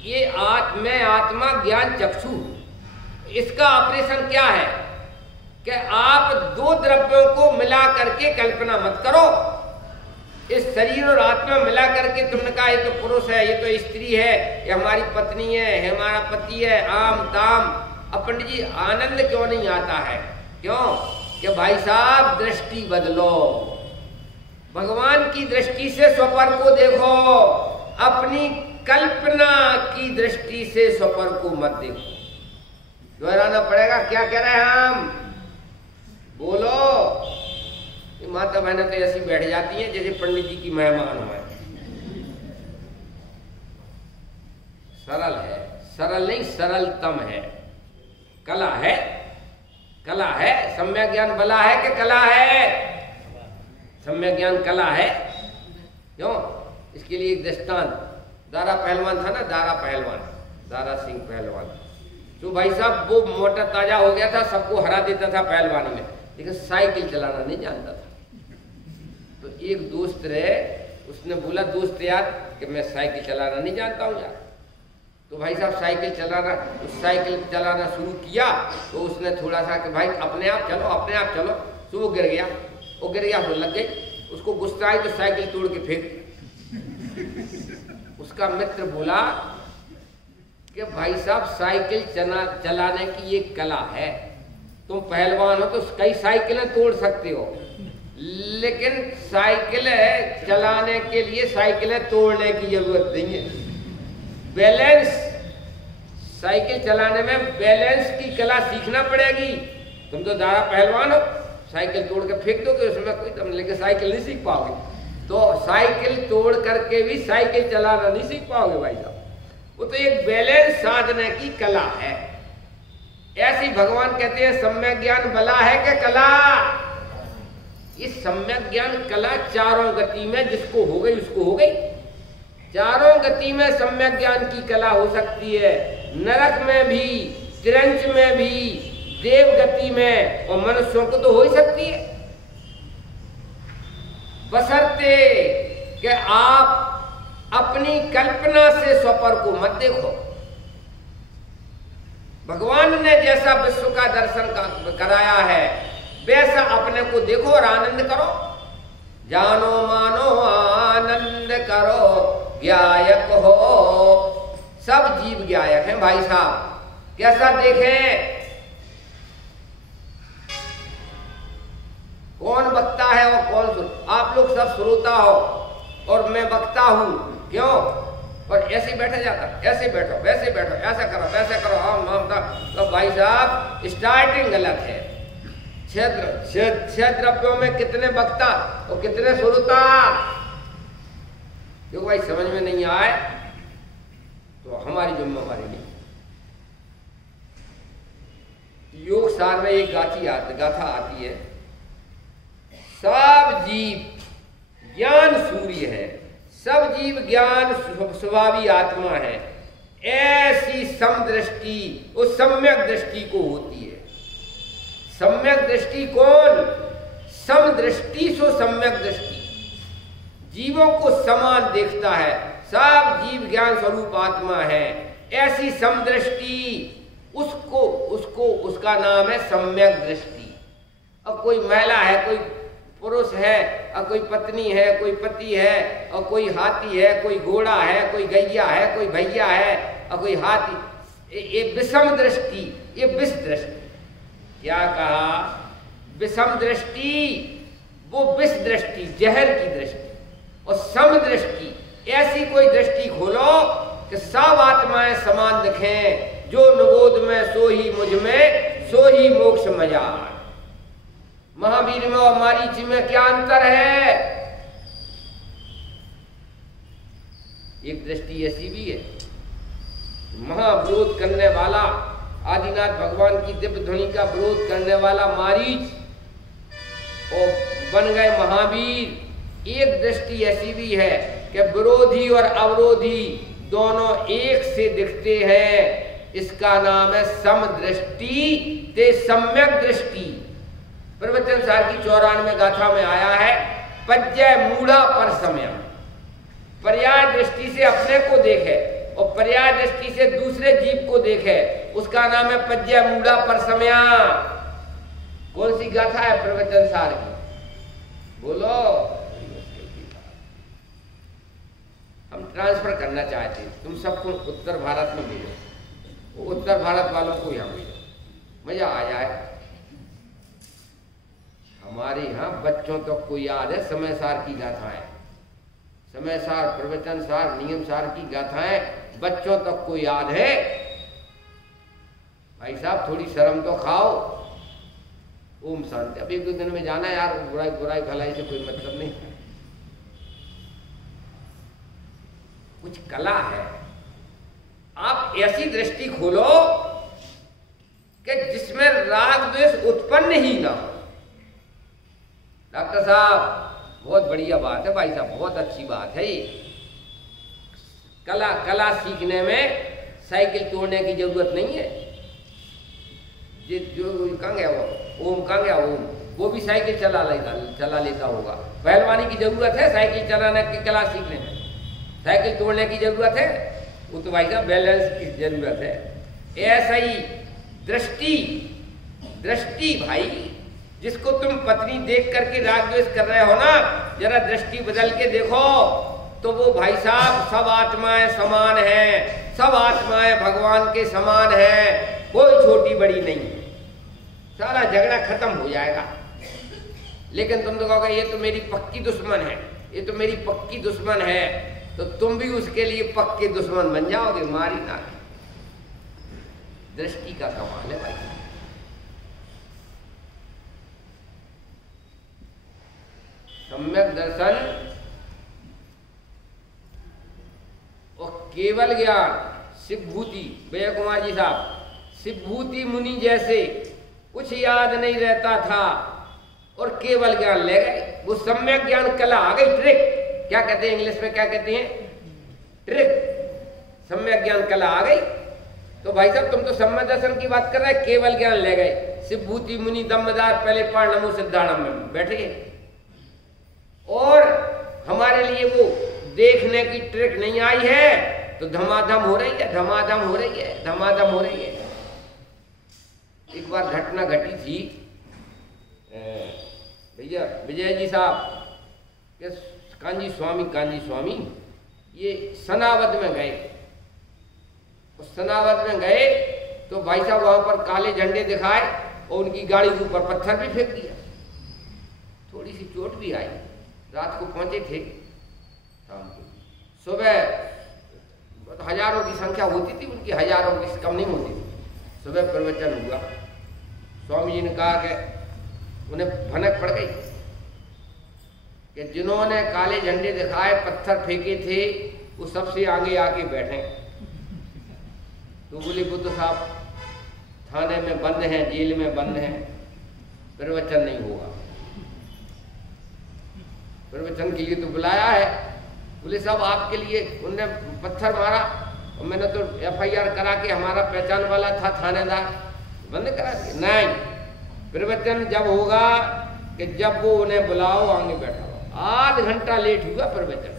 ये आत्मा ज्ञान चक्षु, इसका ऑपरेशन क्या है कि आप दो द्रव्यों को मिला करके कल्पना मत करो। इस शरीर और आत्मा मिला करके तुमने कहा ये तो पुरुष है, ये तो स्त्री है, ये हमारी पत्नी है, ये हमारा पति है, आम ताम। अब पंडित जी आनंद क्यों नहीं आता है? क्यों? कि भाई साहब दृष्टि बदलो, भगवान की दृष्टि से स्वपर को देखो, अपनी कल्पना की दृष्टि से स्वपर को मत देखो। दोहराना पड़ेगा, क्या कह रहे हैं हम? बोलो। माता बहनें तो ऐसी बैठ जाती हैं जैसे पंडित जी की मेहमान हो। सरल है, सरल नहीं सरलतम है, कला है, कला है। सम्यक ज्ञान बला है कि कला है? सम्यक ज्ञान कला है। क्यों? इसके लिए एक दृष्टांत, दारा पहलवान था ना, दारा पहलवान, दारा सिंह पहलवान। तो भाई साहब वो मोटा ताजा हो गया था, सबको हरा देता था पहलवानी में, लेकिन साइकिल चलाना नहीं जानता था। तो एक दोस्त रहे, उसने बोला दोस्त यार कि मैं साइकिल चलाना नहीं जानता हूँ यार। तो भाई साहब साइकिल चलाना शुरू किया। तो उसने थोड़ा सा कि भाई अपने आप चलो, अपने आप चलो। तो वो गिर गया, वो गिर गया तो लग गई। उसको गुस्सा आई तो साइकिल तोड़ के फेंक। उसका मित्र बोला कि भाई साहब साइकिल चलाने की एक कला है, तुम पहलवान हो तो कई साइकिलें तोड़ सकते हो, लेकिन साइकिल चलाने के लिए साइकिलें तोड़ने की जरूरत नहीं है। बैलेंस, साइकिल चलाने में बैलेंस की कला सीखना पड़ेगी। तुम तो दारा पहलवान हो, साइकिल तोड़ के फेंक दोगे, उसमें कोई दम, लेकिन साइकिल नहीं सीख पाओगे। तो साइकिल तोड़ करके भी साइकिल चलाना नहीं सीख पाओगे भाई साहब। वो तो एक बैलेंस साधने की कला है। ऐसी भगवान कहते हैं सम्यक ज्ञान बला है कि कला? इस सम्यक ज्ञान कला चारों गति में जिसको हो गई उसको हो गई। चारों गति में सम्यक ज्ञान की कला हो सकती है, नरक में भी, तिरंच में भी, देव गति में, और मनुष्यों को तो हो ही सकती है, बशर्ते कि आप अपनी कल्पना से स्वपर को मत देखो। भगवान ने जैसा विश्व का दर्शन कराया है वैसा अपने को देखो और आनंद करो। जानो मानो आनंद करो, ज्ञायक हो। सब जीव ज्ञायक हैं भाई साहब। कैसा देखें? कौन वक्ता है और कौन सुन? आप लोग सब श्रोता हो और मैं वक्ता हूं। क्यों? और ऐसे बैठा जाता, ऐसे बैठो, वैसे बैठो, ऐसा करो, वैसे करो, हम तो भाई साहब स्टार्टिंग गलत है। छह द्रव्यों में कितने वक्ता और कितने श्रोता? क्योंकि भाई समझ में नहीं आए तो हमारी जिम्मेवारी नहीं। योग सार में एक गाथा आती है, सब जीव ज्ञान सूर्य है, सब जीव ज्ञान स्वभावी आत्मा है। ऐसी समदृष्टि उस सम्यक दृष्टि को होती है। सम्यक दृष्टि कौन? समदृष्टि सो सम्यक दृष्टि, जीवों को समान देखता है, सब जीव ज्ञान स्वरूप आत्मा है। ऐसी समदृष्टि उसका नाम है सम्यक दृष्टि। अब कोई महिला है, कोई पुरुष है, और कोई पत्नी है, कोई पति है, और कोई हाथी है, कोई घोड़ा है, कोई गैया है, कोई भैया है, और कोई हाथी। ये विषम दृष्टि, ये विष दृष्टि। क्या कहा? विषम दृष्टि। वो विष दृष्टि, जहर की दृष्टि, और सम दृष्टि, ऐसी कोई दृष्टि खोलो कि सब आत्माएं समान दिखें, जो निबोध में सो ही मुझ में, सो ही मोक्ष मजार। महावीर में और मारीच में क्या अंतर है? एक दृष्टि ऐसी भी है, महाविरोध करने वाला, आदिनाथ भगवान की दिव्य ध्वनि का विरोध करने वाला मारीच और बन गए महावीर। एक दृष्टि ऐसी भी है कि विरोधी और अवरोधी दोनों एक से दिखते हैं, इसका नाम है समदृष्टि ते सम्यक दृष्टि। प्रवचन सार की 94 गाथा में आया है, पज्जय मूढ़ा पर समयम। पर्याय दृष्टि से अपने को देखे और पर्याय दृष्टि से दूसरे जीव को देखे, उसका नाम है पज्जय मूढ़ा पर समया। कौन सी गाथा है प्रवचन सार की? बोलो। हम ट्रांसफर करना चाहते हैं, तुम सबको उत्तर भारत में भेजो, उत्तर भारत वालों को यहाँ भेजो, मजा आ जाए। हमारे यहाँ बच्चों तक को याद है समय सार की गाथाएं, समय सार, प्रवचन सार, नियम सार की गाथाएं बच्चों तक को याद है। भाई साहब थोड़ी शर्म तो खाओ। ओम शांति। अब 1-2 दिन में जाना यार, बुराई बुराई भलाई से कोई मतलब नहीं। कुछ कला है, आप ऐसी दृष्टि खोलो कि जिसमें राग द्वेष उत्पन्न ही ना हो। डॉक्टर साहब बहुत बढ़िया बात है भाई साहब, बहुत अच्छी बात है ये। कला सीखने में साइकिल तोड़ने की जरूरत नहीं है। जो कहाँ गया वो ओम, कहाँ गया ओम? वो भी साइकिल चला लेता होगा। पहलवानी की जरूरत है साइकिल चलाने की, कला सीखने में साइकिल तोड़ने की जरूरत है? वो तो भाई साहब बैलेंस की जरूरत है। ऐसा ही दृष्टि भाई, जिसको तुम पत्नी देख करके राग द्वेष कर रहे हो ना, जरा दृष्टि बदल के देखो तो वो भाई साहब सब आत्माएं समान हैं, सब आत्माएं भगवान के समान हैं, कोई छोटी बड़ी नहीं। सारा झगड़ा खत्म हो जाएगा। लेकिन तुम तो कहोगे ये तो मेरी पक्की दुश्मन है, ये तो मेरी पक्की दुश्मन है, तो तुम भी उसके लिए पक्के दुश्मन बन जाओगे, मारी ना। दृष्टि का कमाल है भाई। सम्यक दर्शन और केवल ज्ञान, शिवभूति। भैया कुमार जी साहब, शिवभूति मुनि जैसे कुछ याद नहीं रहता था और केवल ज्ञान ले गए। वो सम्यक ज्ञान कला आ गई, ट्रिक। क्या कहते हैं इंग्लिश में, क्या कहते हैं? ट्रिक। सम्यक ज्ञान कला आ गई। तो भाई साहब तुम तो सम्यक दर्शन की बात कर रहे हैं, केवल ज्ञान ले गए। शिवभूति मुनि दम्मदार पहले पार नमो सिद्धाणम में बैठे गए और हमारे लिए वो देखने की ट्रिक नहीं आई है, तो धमाधम हो रही है, धमाधम हो रही है, धमाधम हो रही है। एक बार घटना घटी थी भैया विजय जी साहब के, कांजी स्वामी ये सनावद में गए। उस सनावद में गए तो भाई साहब वहां पर काले झंडे दिखाए और उनकी गाड़ी के ऊपर पत्थर भी फेंक दिया। थोड़ी सी चोट भी आई। रात को पहुंचे थे, शाम को सुबह हजारों की संख्या होती थी उनकी, हजारों की कम नहीं होती थी। सुबह प्रवचन हुआ, स्वामी जी ने कहा कि उन्हें भनक पड़ गई कि जिन्होंने काले झंडे दिखाए, पत्थर फेंके थे, वो सबसे आगे आके बैठे। तो बोले बुद्ध साहब थाने में बंद हैं, जेल में बंद हैं, प्रवचन नहीं होगा। प्रवचन के लिए तो बुलाया है। बोले साहब आपके लिए उनने पत्थर मारा और मैंने तो FIR करा के, हमारा पहचान वाला था थानेदार, बंद करा दिया। नहीं, प्रवचन जब होगा कि जब वो उन्हें बुलाओ आगे बैठा हो। आध घंटा लेट हुआ प्रवचन,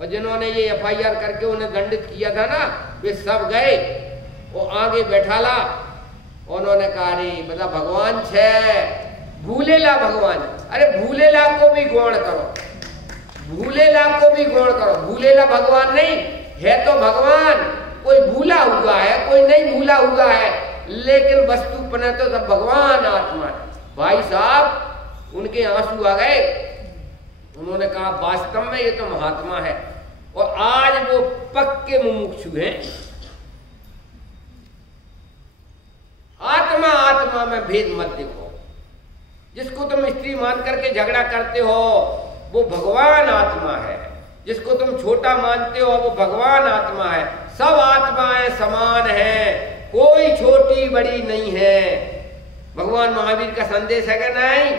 और जिन्होंने ये FIR करके उन्हें दंडित किया था ना, वे सब गए, वो आगे बैठा ला। उन्होंने कहा अरे बता भगवान छे, भूलेला भगवान। अरे भूलेला को भी गौण करो, भूलेला को भी गौण करो। भूलेला भगवान नहीं है तो भगवान, कोई भूला हुआ है, कोई नहीं भूला हुआ है, लेकिन वस्तु पने तो सब भगवान आत्मा है। भाई साहब उनके आंसू आ गए। उन्होंने कहा वास्तव में ये तो महात्मा है, और आज वो पक्के मुमुक्षु हैं। आत्मा आत्मा में भेद मत देखो। जिसको तुम स्त्री मान करके झगड़ा करते हो वो भगवान आत्मा है, जिसको तुम छोटा मानते हो वो भगवान आत्मा है। सब आत्माएं समान हैं, कोई छोटी बड़ी नहीं है। भगवान महावीर का संदेश है कि नहीं?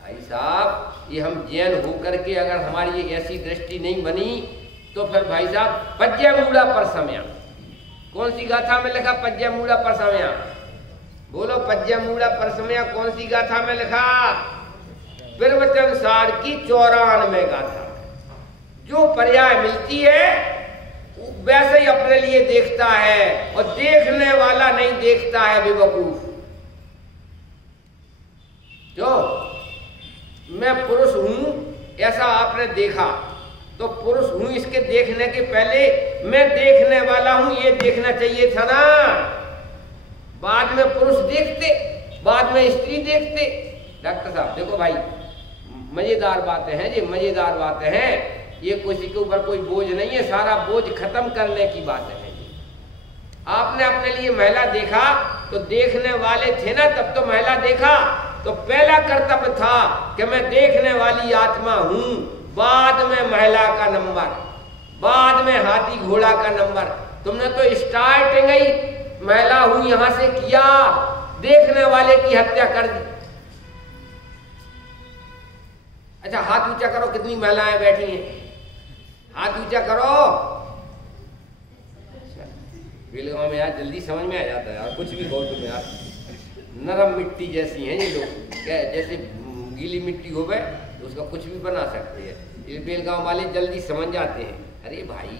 भाई साहब, ये हम जैन होकर के अगर हमारी ये ऐसी दृष्टि नहीं बनी तो फिर भाई साहब पज्यमूढ़ा पर समया, कौन सी गाथा में लिखा पज्यमूढ़ा पर समया? बोलो, पज्यमूढ़ा पर समया कौन सी गाथा में लिखा? प्रवचन सार की 94 गाथा। जो पर्याय मिलती है वैसे ही अपने लिए देखता है, और देखने वाला नहीं देखता है बेवकूफ। जो मैं पुरुष हूं ऐसा आपने देखा तो पुरुष हूं इसके देखने के पहले मैं देखने वाला हूं ये देखना चाहिए था ना। बाद में पुरुष देखते, बाद में स्त्री देखते। डॉक्टर साहब देखो भाई, मजेदार बातें हैं जी, मजेदार बातें हैं। ये किसी के ऊपर कोई बोझ नहीं है, सारा बोझ खत्म करने की बातें हैं। आपने अपने लिए महिला देखा तो देखने वाले थे ना, तब तो महिला देखा तो पहला कर्तव्य था कि मैं देखने वाली आत्मा हूं। बाद में महिला का नंबर, बाद में हाथी घोड़ा का नंबर। तुमने तो स्टार्टिंग ही महिला हूं यहां से किया, देखने वाले की हत्या कर दी। अच्छा, हाथ ऊंचा करो, कितनी महिलाएं बैठी हैं? हाथ ऊंचा करो। बेलगांव में यार जल्दी समझ में आ जाता है यार, कुछ भी कहो तुम यार। नरम मिट्टी जैसी हैं ये लोग, क्या जैसे गीली मिट्टी हो गए तो उसका कुछ भी बना सकते हैं। ये बेलगांव वाले जल्दी समझ जाते हैं। अरे भाई,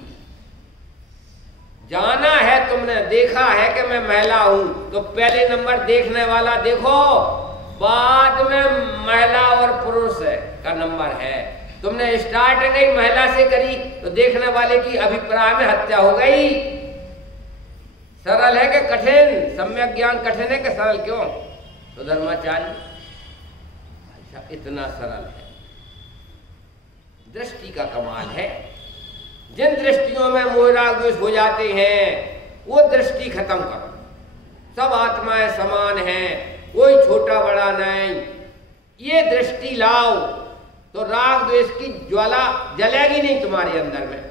जाना है तुमने, देखा है कि मैं महिला हूं तो पहले नंबर देखने वाला देखो, बाद में महिला और पुरुष का नंबर है। तुमने स्टार्टिंग ही महिला से करी तो देखने वाले की अभिप्राय में हत्या हो गई। सरल है कि कठिन? सम्यक ज्ञान कठिन है कि सरल? क्यों? तो धर्माचार्य इतना सरल है। दृष्टि का कमाल है। जिन दृष्टियों में मोह राग द्वेष हो जाते हैं वो दृष्टि खत्म करो। सब आत्माएं समान हैं, कोई छोटा बड़ा नहीं। ये दृष्टि लाओ तो राग द्वेष की ज्वाला जलेगी नहीं तुम्हारे अंदर में।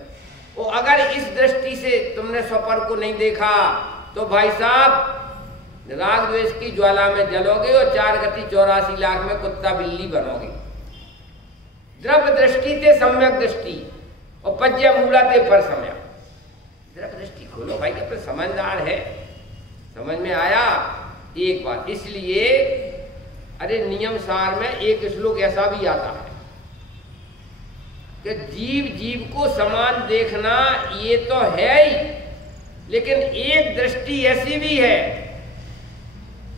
और अगर इस दृष्टि से तुमने स्वपर को नहीं देखा तो भाई साहब राग द्वेष की ज्वाला में जलोगे और 4 गति 84 लाख में कुत्ता बिल्ली बनोगे। द्रव्य दृष्टि ते सम्यक दृष्टि और पज्यमूढ़ा ते पर समय। द्रव्य दृष्टि खोलो भाई, अपने समझदार है, समझ में आया? एक बात इसलिए, अरे नियम सार में एक श्लोक ऐसा भी आता है कि जीव जीव को समान देखना ये तो है ही, लेकिन एक दृष्टि ऐसी भी है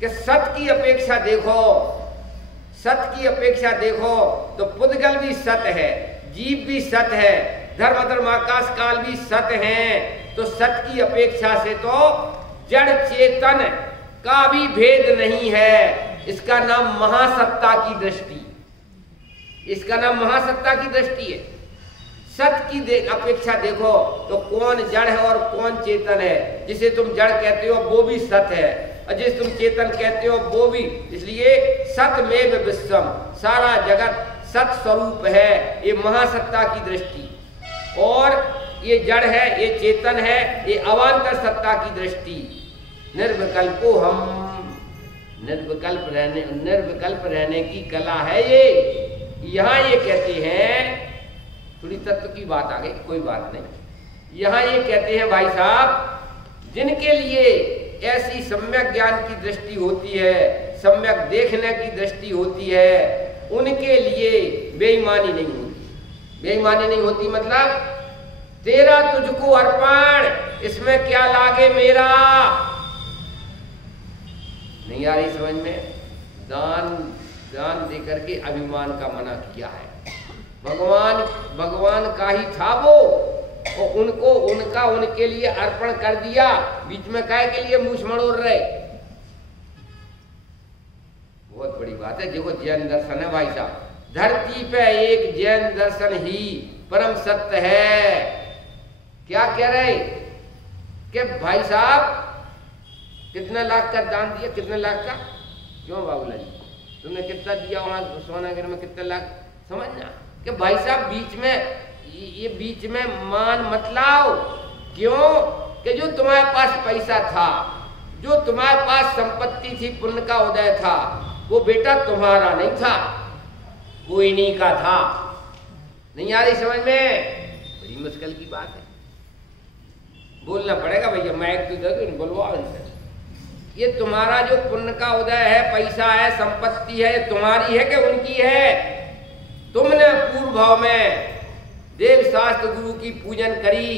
कि सत की अपेक्षा देखो, सत की अपेक्षा देखो तो पुद्गल भी सत है, जीव भी सत है, धर्म धर्माकाश काल भी सत है। तो सत की अपेक्षा से तो जड़ चेतन का भी भेद नहीं है। इसका नाम महासत्ता की दृष्टि, इसका नाम महासत्ता की दृष्टि है। सत की अपेक्षा देखो तो कौन जड़ है और कौन चेतन है। जिसे तुम जड़ कहते हो वो भी सत है, और जिसे तुम चेतन कहते हो वो भी। इसलिए सतमेव विश्वम, सारा जगत सत स्वरूप है। ये महासत्ता की दृष्टि। और ये जड़ है, ये चेतन है, ये अवान्तर सत्ता की दृष्टि। निर्विकल्पो हम, निर्विकल्प रहने की कला है ये। यहाँ ये कहते हैं, थोड़ी तत्व की बात आ गई, कोई बात नहीं। यहाँ ये कहते हैं भाई साहब, जिनके लिए ऐसी सम्यक ज्ञान की दृष्टि होती है, सम्यक देखने की दृष्टि होती है, उनके लिए बेईमानी नहीं होती। बेईमानी नहीं होती मतलब तेरा तुझको अर्पण, इसमें क्या लागे मेरा। नहीं आ रही समझ में? दान देकर के अभिमान का मना किया है। भगवान का ही था वो, और उनको उनका उनके लिए अर्पण कर दिया। बीच में काहे के लिए मूछ मड़ोड़ रहे? बहुत बड़ी बात है। देखो जैन दर्शन है भाई साहब, धरती पे एक जैन दर्शन ही परम सत्य है। क्या कह रहे कि भाई साहब कितने लाख का दान दिया, कितने लाख का? क्यों बाबूलाल जी तुमने कितना दिया वहां सोनागर में, कितने लाख? समझना कि भाई साहब बीच में ये बीच में मान मत लाओ। क्यों कि जो तुम्हारे पास पैसा था, जो तुम्हारे पास संपत्ति थी, पुण्य का उदय था, वो बेटा तुम्हारा नहीं था, वो इन्हीं का था। नहीं आ रही समझ में? बड़ी मुश्किल की बात है, बोलना पड़ेगा भैया, मैं एक तो बोलवा इनसे। ये तुम्हारा जो पुण्य का उदय है, पैसा है, संपत्ति है, ये तुम्हारी है कि उनकी है? तुमने पूर्व भाव में देव शास्त्र गुरु की पूजन करी,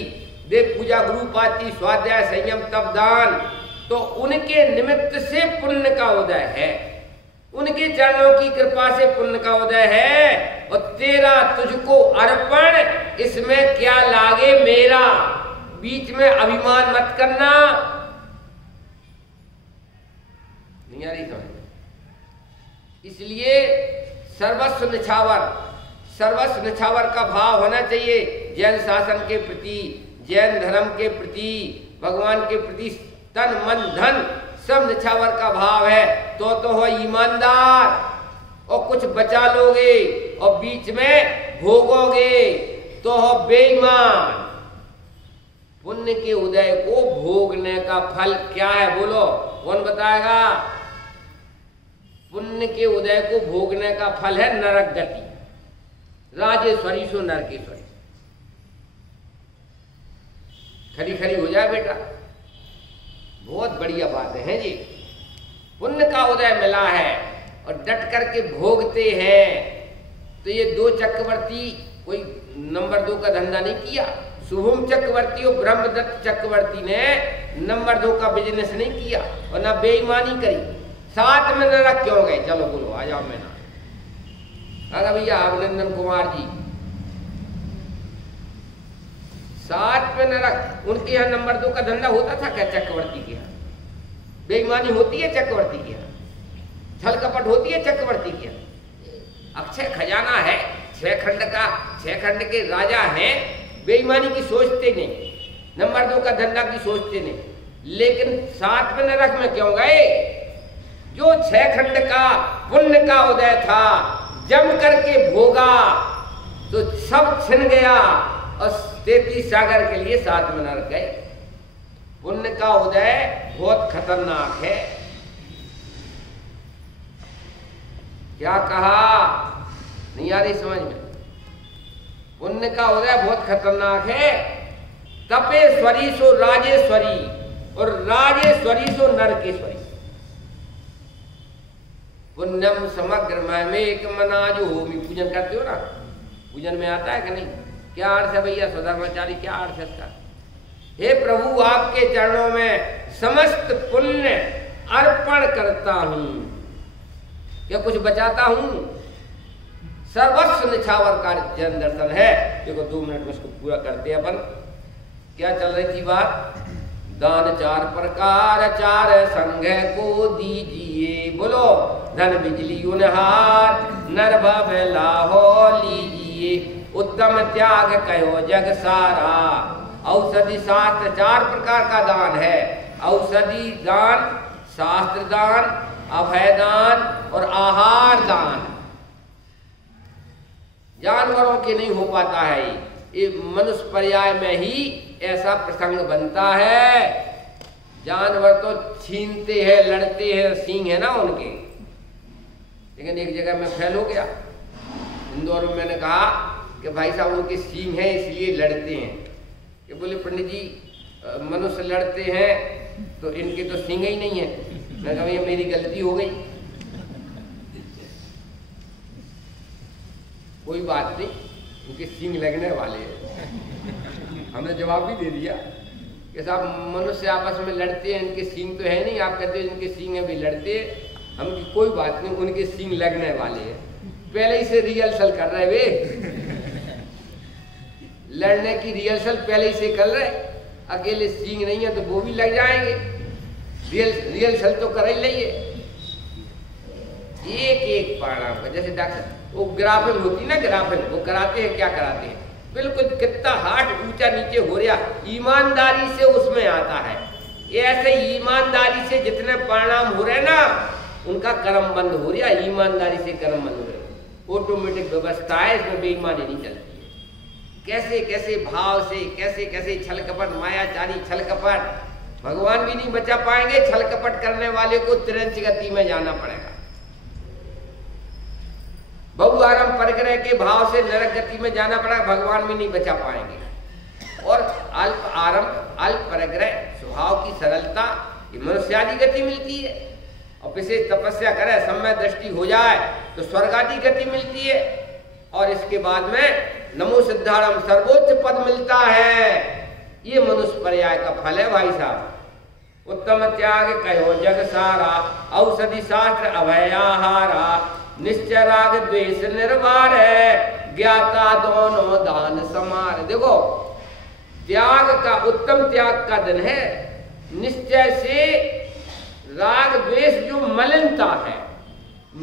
देव पूजा गुरु पाती, स्वाध्याय संयम तप दान, तो उनके निमित्त से पुण्य का उदय है, उनके चरणों की कृपा से पुण्य का उदय है। और तेरा तुझको अर्पण, इसमें क्या लागे मेरा, बीच में अभिमान मत करना। नहीं आ रही समझ? इसलिए सर्वस्व निछावर, सर्वस्व निछावर का भाव होना चाहिए जैन शासन के प्रति, जैन धर्म के प्रति, भगवान के प्रति तन मन धन सब निछावर का भाव है। तो हो ईमानदार और कुछ बचा लोगे, और बीच में भोगोगे तो हो बेईमान। पुण्य के उदय को भोगने का फल क्या है बोलो, कौन बताएगा? पुण्य के उदय को भोगने का फल है नरक गति, राजेश्वरी सो नरकेश्वरी। खरी खरी हो जाए बेटा, बहुत बढ़िया बातें हैं जी। पुण्य का उदय मिला है और डट करके भोगते हैं। तो ये दो चक्रवर्ती कोई नंबर 2 का धंधा नहीं किया। शुभम चक्रवर्ती और ब्रह्मदत्त चक्रवर्ती ने नंबर 2 का बिजनेस नहीं किया और ना बेईमानी करी। साथ में नरक क्यों गए? चलो बोलो, आ जाओ। मैं ना अगर भैया अभिनंदन कुमार जी, साथ में नरक। उनके यहाँ नंबर 2 का धंधा होता था क्या? चक्रवर्ती के यहाँ बेईमानी होती है, चक्रवर्ती के यहाँ छल कपट होती है, चक्रवर्ती के यहाँ अक्षय खजाना है, 6 खंड का, 6 खंड के राजा हैं, बेईमानी की सोचते नहीं, नंबर 2 का धंधा की सोचते नहीं। लेकिन साथ में नरक में क्यों गए? जो 6 खंड का पुण्य का उदय था, जम करके भोगा तो सब छिन गया और 33 सागर के लिए साथ में नरक गए। पुण्य का उदय बहुत खतरनाक है। क्या कहा? नहीं आ रही समझ में? पुण्य का उदय बहुत खतरनाक है। तपेश्वरी सो राजेश्वरी और राजेश्वरी सो नरकेश्वरी। पुण्यम समग्र मैमेक मना, जो होमी पूजन करते हो ना, पूजन में आता है कि नहीं? क्या अर्थ है भैया स्वधर्माचारी, क्या अर्थ है इसका? हे प्रभु, आपके चरणों में समस्त पुण्य अर्पण करता हूं, या कुछ बचाता हूं। सर्वस्व निछावर का जन दर्शन है। देखो 2 मिनट में इसको पूरा करते हैं अपन। क्या चल रही थी बात? दान 4 प्रकार 4 संघ को दीजिए। बोलो, धन बिजली उनहार नर भव लाहो लीजिए। उत्तम त्याग कहो जग सारा। औषधि शास्त्र 4 प्रकार का दान है। औषधि दान, शास्त्र दान, अभय दान और आहार दान। जानवरों के नहीं हो पाता है ये मनुष्य पर्याय में ही ऐसा प्रसंग बनता है। जानवर तो छीनते हैं, लड़ते हैं, सींग है ना उनके। लेकिन एक जगह में फैल हो गया इंदौर में, मैंने कहा कि भाई साहब उनके सींग हैं इसलिए लड़ते हैं। कि बोले पंडित जी मनुष्य लड़ते हैं तो इनके तो सींग ही नहीं है। मैं कहा भैया मेरी गलती हो गई, कोई बात नहीं, उनके सींग लगने वाले हैं। हमने जवाब भी दे दिया कि साहब मनुष्य आपस में लड़ते हैं, इनके सींग तो है नहीं। आप कहते हो इनके सींग है भी लड़ते हैं, हम कोई बात नहीं, उनके सींग लगने वाले हैं। पहले ही से रिहर्सल कर रहे वे लड़ने की रिहर्सल पहले ही से कर रहे। अकेले सींग नहीं है तो वो भी लग जाएंगे। रिहर्सल तो कर ही लिए। एक एक परिणाम का, जैसे डॉक्टर वो ग्राफिंग होती ना, ग्राफिंग वो कराते हैं, क्या कराते हैं, बिल्कुल कितना हार्ट ऊंचा नीचे हो रहा, ईमानदारी से उसमें आता है। ये ऐसे ईमानदारी से जितने परिणाम हो रहे ना, उनका कर्म बंद हो रहा, ईमानदारी से कर्म बंद हो रहे, ऑटोमेटिक व्यवस्था है, इसमें बेईमानी नहीं चलती है। कैसे कैसे भाव से, कैसे कैसे छल कपट, मायाचारी छल कपट, भगवान भी नहीं बचा पाएंगे, छल कपट करने वाले को तिरंच गति में जाना पड़ेगा। बहु आरम परिग्रह के भाव से नरक गति में जाना पड़ेगा, भगवान भी नहीं बचा पाएंगे। और अल्प आरम अल्प परिग्रह स्वभाव की सरलता, ये मनुष्यादि गति मिलती है। और विशेष तपस्या करे, सम्यक दृष्टि हो जाए तो स्वर्गादि गति मिलती है। और इसके बाद में नमो सिद्धारम सर्वोच्च पद मिलता है। ये मनुष्य पर्याय का फल है भाई साहब। उत्तम त्याग कहो जग सारा, औषधि शास्त्र अभयाहारा, निश्चय राग द्वेष निर्वार है, ज्ञाता दोनों दान समार। देखो त्याग का, उत्तम त्याग का दिन है। निश्चय से राग द्वेष जो मलिनता है,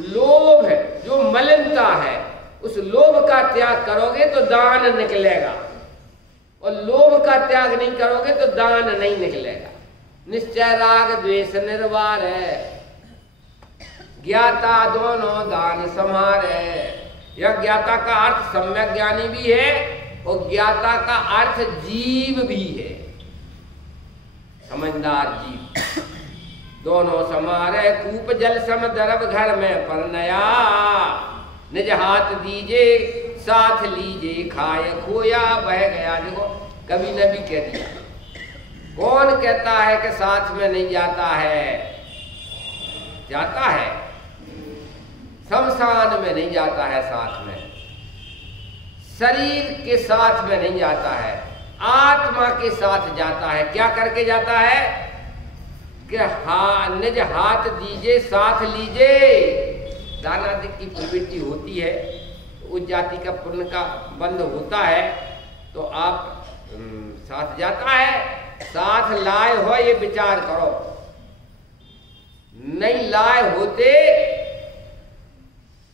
लोभ है जो मलिनता है, उस लोभ का त्याग करोगे तो दान निकलेगा, और लोभ का त्याग नहीं करोगे तो दान नहीं निकलेगा। निश्चय राग द्वेष निर्वार है, ज्ञाता दोनों दान समार है। यह ज्ञाता का अर्थ सम्यक ज्ञानी भी है, और ज्ञाता का अर्थ जीव भी है, समझदार जीव। दोनों समारे कूप जल सम दरब घर में पर नया, निज हाथ दीजे साथ लीजे, खाए खोया बह गया। देखो कभी ने भी कह दिया, कौन कहता है कि साथ में नहीं जाता है? जाता है, शमशान में नहीं जाता है साथ में, शरीर के साथ में नहीं जाता है, आत्मा के साथ जाता है। क्या करके जाता है कि निज हाथ दीजिए साथ लीजिए। दानादि की प्रवृत्ति होती है, तो उस जाति का पुण्य का बंध होता है, तो आप साथ जाता है। साथ लाए हो ये विचार करो, नहीं लाए होते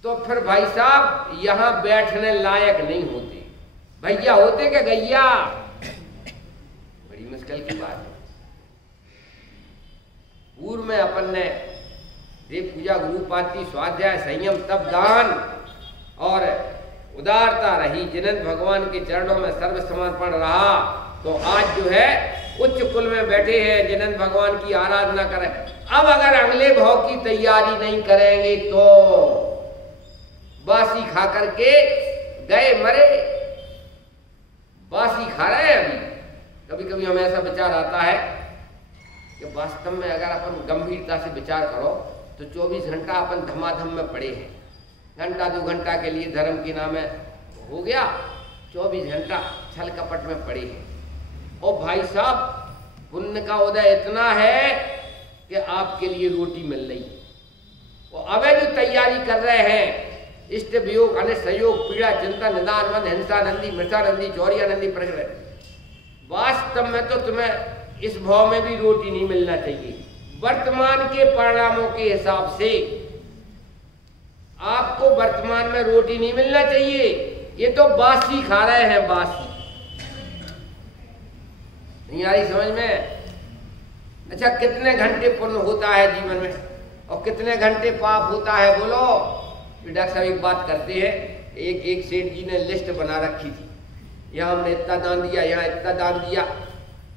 तो फिर भाई साहब यहां बैठने लायक नहीं होते। भैया होते क्या गैया? बड़ी मुश्किल की बात है। पूर्व में अपन ने देव पूजा, गुरुपाति, स्वाध्याय, संयम, तप, दान और उदारता रही, जिनन भगवान के चरणों में सर्व समर्पण रहा, तो आज जो है उच्च कुल में बैठे हैं, जिनन भगवान की आराधना करें। अब अगर अगले भाव की तैयारी नहीं करेंगे तो बासी खा करके गए मरे, बासी खा रहे हैं अभी। कभी कभी हमें ऐसा विचार आता है कि वास्तव में अगर अपन गंभीरता से विचार करो तो 24 घंटा अपन धमाधम में पड़े हैं। घंटा 2 घंटा के लिए धर्म के नाम हो गया, 24 घंटा छल कपट में पड़े हैं। और भाई साहब पुण्य का उदय इतना है कि आपके लिए रोटी मिल रही है। और अब जो तैयारी कर रहे हैं, इष्ट वियोग, अनिष्ट संयोग, पीड़ा, चिंता, निदान, मद, हिंसा, नंदी, मृषानंदी, चौरियानंदी प्रकरण, वास्तव में तो तुम्हें इस भाव में भी रोटी नहीं मिलना चाहिए। वर्तमान के परिणामों के हिसाब से आपको वर्तमान में रोटी नहीं मिलना चाहिए। ये तो बासी खा रहे हैं, बासी। नहीं आई समझ में? अच्छा, कितने घंटे पुण्य होता है जीवन में और कितने घंटे पाप होता है? बोलो। डॉक्टर साहब एक बात करते हैं, एक सेठ जी ने लिस्ट बना रखी थी, यहाँ हमने इतना दान दिया, यहाँ इतना दान दिया,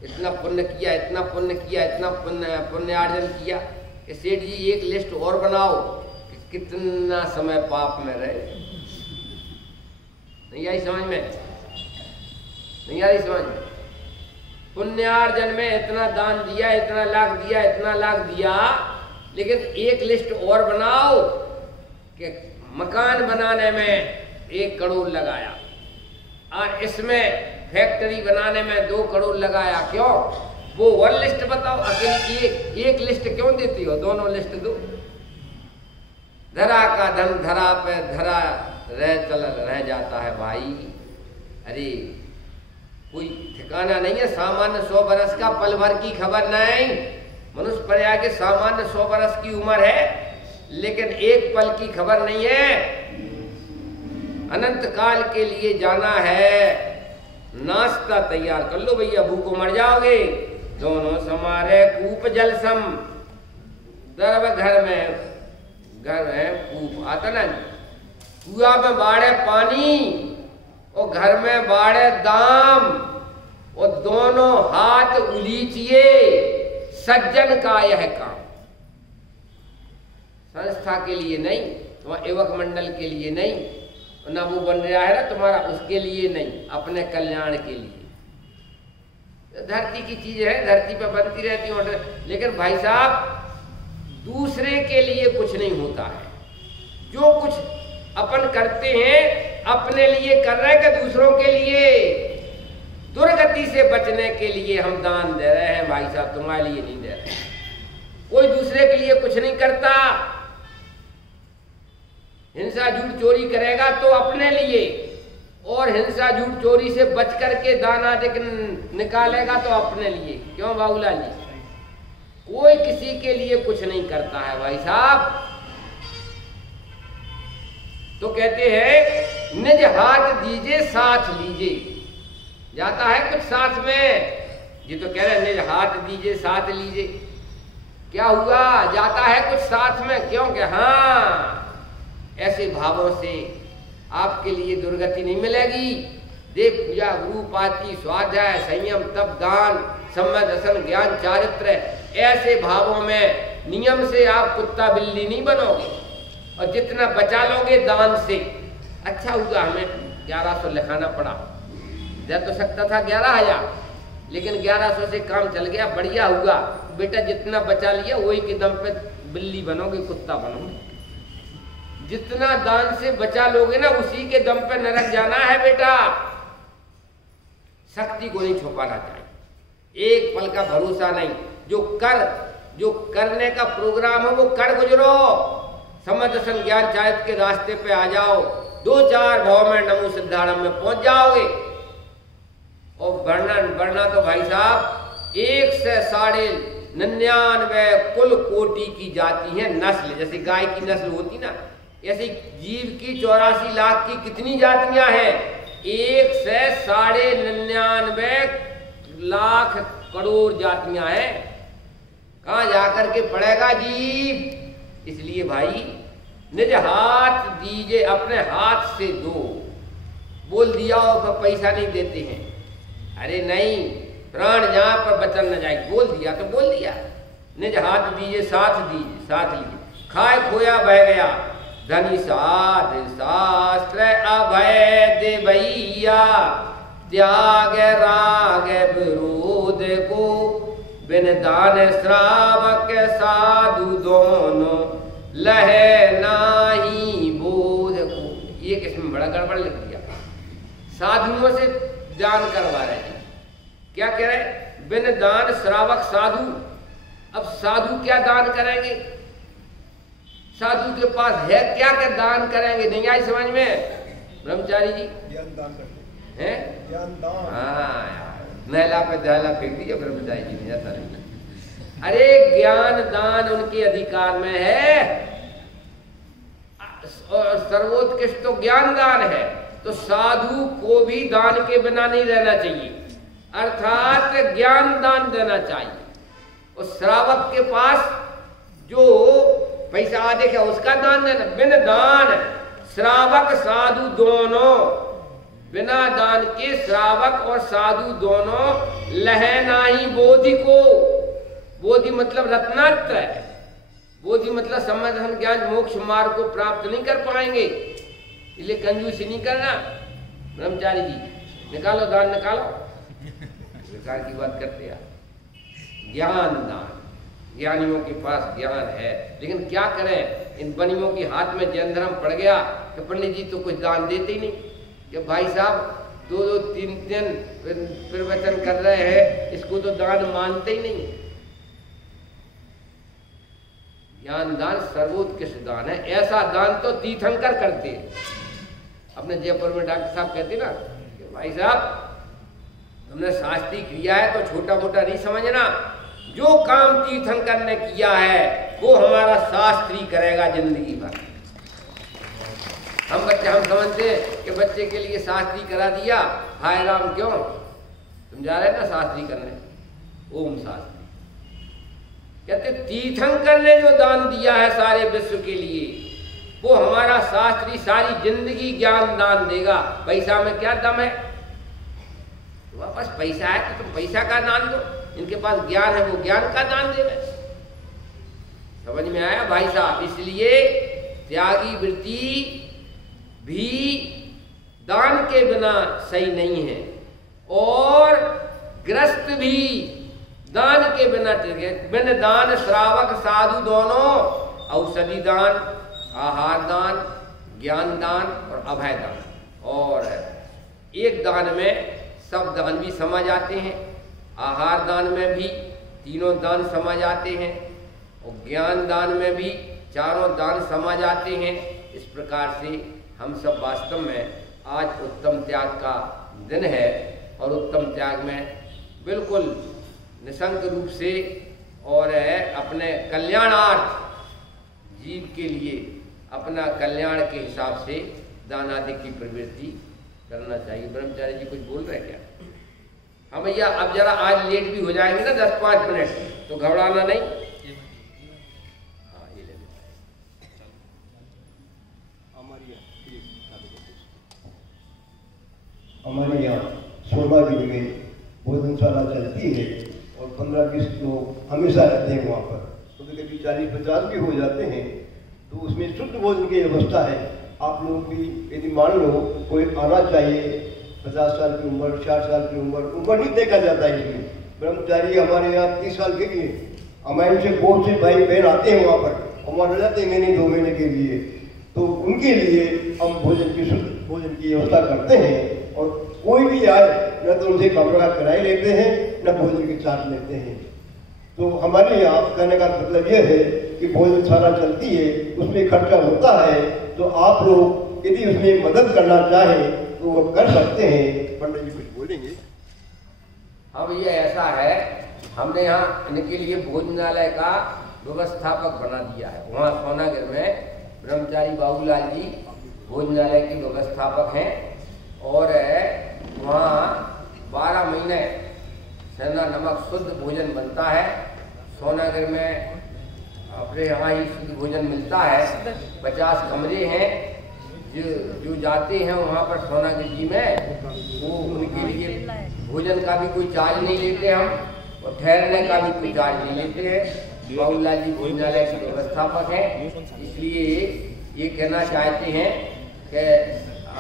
इतना पुण्य किया, इतना पुण्य किया, इतना पुण्यार्जन किया। कि सेठ जी एक लिस्ट और बनाओ कि कितना समय पाप में रहे। नहीं आई समझ में? नहीं आई समझ में? पुण्यार्जन में इतना दान दिया, इतना लाख दिया, इतना लाख दिया, लेकिन एक लिस्ट और बनाओ कि मकान बनाने में 1 करोड़ लगाया और इसमें फैक्ट्री बनाने में 2 करोड़ लगाया। क्यों? वो वन लिस्ट बताओ, अकेली एक लिस्ट क्यों देती हो? दोनों लिस्ट दो। धरा का धन धरा पे धरा रह जाता है भाई। अरे कोई ठिकाना नहीं है। सामान्य 100 बरस का पल भर की खबर नहीं। मनुष्य पर्याय के सामान्य 100 बरस की उम्र है। लेकिन एक पल की खबर नहीं है, अनंत काल के लिए जाना है। नाश्ता तैयार कर लो भैया, भूखो मर जाओगे। दोनों समारे कूप जल सम, दरब घर में कूप आता ना, कुआ में बाड़े पानी और घर में बाड़े दाम, और दोनों हाथ उलीचिए सज्जन का यह काम। संस्था के लिए नहीं, तुम्हारे युवक मंडल के लिए नहीं, ना वो बन रहा है ना तुम्हारा, उसके लिए नहीं, अपने कल्याण के लिए। धरती की चीज है, धरती पे बनती रहती है, लेकिन भाई साहब दूसरे के लिए कुछ नहीं होता है। जो कुछ अपन करते हैं अपने लिए कर रहे हैं कि दूसरों के लिए? दुर्गति से बचने के लिए हम दान दे रहे हैं भाई साहब, तुम्हारे लिए नहीं दे रहे। कोई दूसरे के लिए कुछ नहीं करता। हिंसा झूठ चोरी करेगा तो अपने लिए, और हिंसा झूठ चोरी से बच करके दान आदि निकालेगा तो अपने लिए। क्यों बाबूलाल जी? कोई किसी के लिए कुछ नहीं करता है भाई साहब। तो कहते हैं निज हाथ दीजिए साथ लीजिए। जाता है कुछ साथ में, ये तो कह रहे हैं निज हाथ दीजिए साथ लीजिए। क्या हुआ? जाता है कुछ साथ में, क्योंकि हाँ ऐसे भावों से आपके लिए दुर्गति नहीं मिलेगी। देव पूजा, गुरु पाती, स्वाध्याय, संयम, तप, दान, सम्यक दर्शन, ज्ञान, चारित्र, ऐसे भावों में नियम से आप कुत्ता बिल्ली नहीं बनोगे। और जितना बचा लोगे दान से, अच्छा हुआ हमें 1100 लिखाना पड़ा। दे तो सकता था 11,000, लेकिन 1100 से काम चल गया, बढ़िया हुआ। बेटा जितना बचा लिया वही के दम पे बिल्ली बनोगे, कुत्ता बनोगे। जितना दान से बचा लोगे ना, उसी के दम पे नरक जाना है बेटा। शक्ति को नहीं छुपाना चाहिए, एक पल का भरोसा नहीं। जो करने का प्रोग्राम है वो कर गुजरो। समझ दर्शन ज्ञान चारित्र के रास्ते पे आ जाओ, 2-4 भाव में नमो सिद्धारंभ में पहुंच जाओगे। और वर्णन तो भाई साहब 1 से 99.5 कुल कोटि की जाती है नस्ल। जैसे गाय की नस्ल होती ना, ऐसी जीव की 84 लाख की कितनी जातियां हैं? 1 से 99.5 लाख करोड़ जातियां हैं। कहां जाकर के पड़ेगा जीव? इसलिए भाई निज हाथ दीजिए, अपने हाथ से दो। बोल दिया और पैसा नहीं देते हैं, अरे नहीं, प्राण जहां पर बचन न जाए। बोल दिया तो बोल दिया। निज हाथ दीजिए साथ लीजिए। खाए खोया बह गया, धनी साध शास्त्र अभय दे भैया। त्याग राग विरोध को, बिन दान श्रावक साधु दोनों लहे नाही बोध को। ये किसमें बड़ा गड़बड़ लिख दिया। साधुओं से दान करवा रहे हैं, क्या कह रहे हैं? बिन दान श्रावक साधु। अब साधु क्या दान करेंगे? साधु के पास है क्या दान करेंगे? नहीं आई समझ में ब्रह्मचारी जी? ज्ञान दान करते हैं, ज्ञान दान। हाँ, नहला पे दहला फेंक दिया ब्रह्मचारी जी ने, जाता नहीं। अरे ज्ञान दान उनके अधिकार में है, और सर्वोत्कृष्ट तो ज्ञान दान है। तो साधु को भी दान के बिना नहीं रहना चाहिए, अर्थात ज्ञान दान देना चाहिए। और श्रावक के पास जो पैसा आदि है उसका दान देना। बिन दान श्रावक साधु दोनों, बिना दान के श्रावक और साधु दोनों लहे नाही बोधि को। बोधि मतलब रत्नात्र है। बोधि मतलब समाधान ज्ञान मोक्ष मार्ग को प्राप्त नहीं कर पाएंगे। इसलिए कंजूसी नहीं करना। ब्रह्मचारी जी निकालो दान, निकालो। सरकार की बात करते हैं, ज्ञान दान। ज्ञानियों के पास ज्ञान है, लेकिन क्या करें, इन बनियों के हाथ में जैन धर्म पड़ गया कि पंडित जी तो कुछ दान देते ही नहीं। कि भाई साहब 2-2, 3-3 प्रवचन कर रहे हैं, इसको तो दान मानते ही नहीं। ज्ञान दान सर्वोत्कृष्ट दान है। ऐसा दान तो तीर्थंकर करते हैं। अपने जयपुर में डॉक्टर साहब कहते ना कि भाई साहब तुमने शास्त्रीय क्रिया है तो छोटा मोटा नहीं समझना। जो काम तीर्थंकर ने किया है वो हमारा शास्त्री करेगा जिंदगी भर। हम समझते हैं कि बच्चे के लिए शास्त्री करा दिया, हाय राम, क्यों तुम जा रहे ना शास्त्री करने, ओम शास्त्री। कहते तीर्थंकर ने जो दान दिया है सारे विश्व के लिए, वो हमारा शास्त्री सारी जिंदगी ज्ञान दान देगा। पैसा में क्या दम है? तुम्हारे पास पैसा है तो तुम पैसा का दान दो, इनके पास ज्ञान है वो ज्ञान का दान देवे। समझ में आया भाई साहब? इसलिए त्यागी वृत्ति भी दान के बिना सही नहीं है, और ग्रस्त भी दान के बिना बिन दान श्रावक साधु दोनों, औषधि दान, आहार दान, ज्ञान दान और अभय दान। और एक दान में सब दान भी समा जाते हैं, आहार दान में भी तीनों दान समा जाते हैं, और ज्ञान दान में भी चारों दान समा जाते हैं। इस प्रकार से हम सब वास्तव में आज उत्तम त्याग का दिन है, और उत्तम त्याग में बिल्कुल निशंक रूप से और अपने कल्याणार्थ जीव के लिए अपना कल्याण के हिसाब से दान आदि की प्रवृत्ति करना चाहिए। ब्रह्मचारी जी कुछ बोल रहे हैं क्या? हाँ भैया, अब जरा आज लेट भी हो जाएंगे ना 10-5 मिनट, तो घबराना नहीं। हाँ, ये ले हमारे यहाँ सोनागिरी में भोजनशाला चलती है, और 15-20 लोग हमेशा रहते हैं वहाँ पर। कभी कभी 40-50 भी हो जाते हैं, तो उसमें शुद्ध भोजन की व्यवस्था है। आप लोग भी यदि मान लो कोई आना चाहिए, 50 साल की उम्र, 60 साल की उम्र नहीं देखा जाता है इसमें। ब्रह्मचारी हमारे यहाँ 30 साल के लिए, हमारे से बहुत से भाई बहन आते हैं वहाँ पर, वहाँ रह जाते हैं महीने 2 महीने के लिए, तो उनके लिए हम भोजन की शुद्ध भोजन की व्यवस्था करते हैं। और कोई भी आए, न तो उनसे कमरा का किराया लेते हैं, न भोजन की चार्ज लेते हैं। तो हमारे यहाँ कहने का मतलब यह है कि भोजनशाला चलती है, उसमें खर्चा होता है, तो आप लोग यदि उसमें मदद करना चाहें तो वो कर सकते हैं। पंडित जी कुछ बोलेंगे? हाँ भैया, ऐसा है, हमने यहाँ इनके लिए भोजनालय का व्यवस्थापक बना दिया है। वहाँ सोनागिर में ब्रह्मचारी बाबूलाल जी भोजनालय के व्यवस्थापक हैं, और वहाँ 12 महीने सेंधा नमक शुद्ध भोजन बनता है। सोनागिर में अपने यहाँ ही शुद्ध भोजन मिलता है। 50 कमरे हैं, जो जाते हैं वहाँ पर सोनागिर जी में, वो उनके लिए भोजन का भी कोई चार्ज नहीं लेते हम, और ठहरने का भी कोई चार्ज नहीं लेते हैं। बाबूलाल जी भोजनालय के व्यवस्थापक हैं। इसलिए ये कहना चाहते हैं कि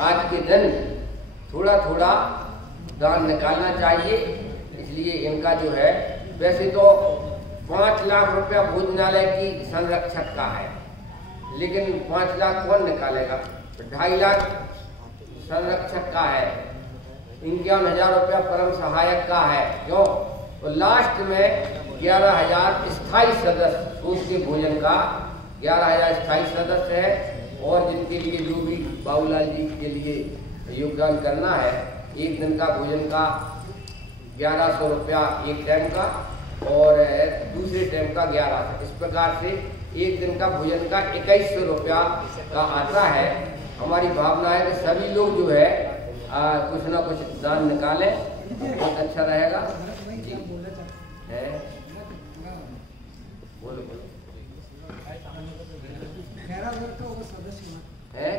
आज के दिन थोड़ा थोड़ा दान निकालना चाहिए। इसलिए इनका जो है, वैसे तो 5 लाख रुपया भोजनालय की संरक्षक का है, लेकिन 5 लाख कौन निकालेगा? 2.5 लाख संरक्षक का है, 51,000 रुपया परम सहायक का है। क्यों? तो लास्ट में 11,000 स्थायी सदस्य, उसके भोजन का 11,000 स्थायी सदस्य है, और जिनके लिए जो भी बाबूलाल जी के लिए योगदान करना है, एक दिन का भोजन का 1100 रुपया एक टाइम का, और दूसरे टाइम का 1100। इस प्रकार से एक दिन का भोजन का 2100 रुपया का आता है। हमारी भावना है कि सभी लोग जो है कुछ ना कुछ दान निकालें, बहुत अच्छा रहेगा। जी है, बोलो है।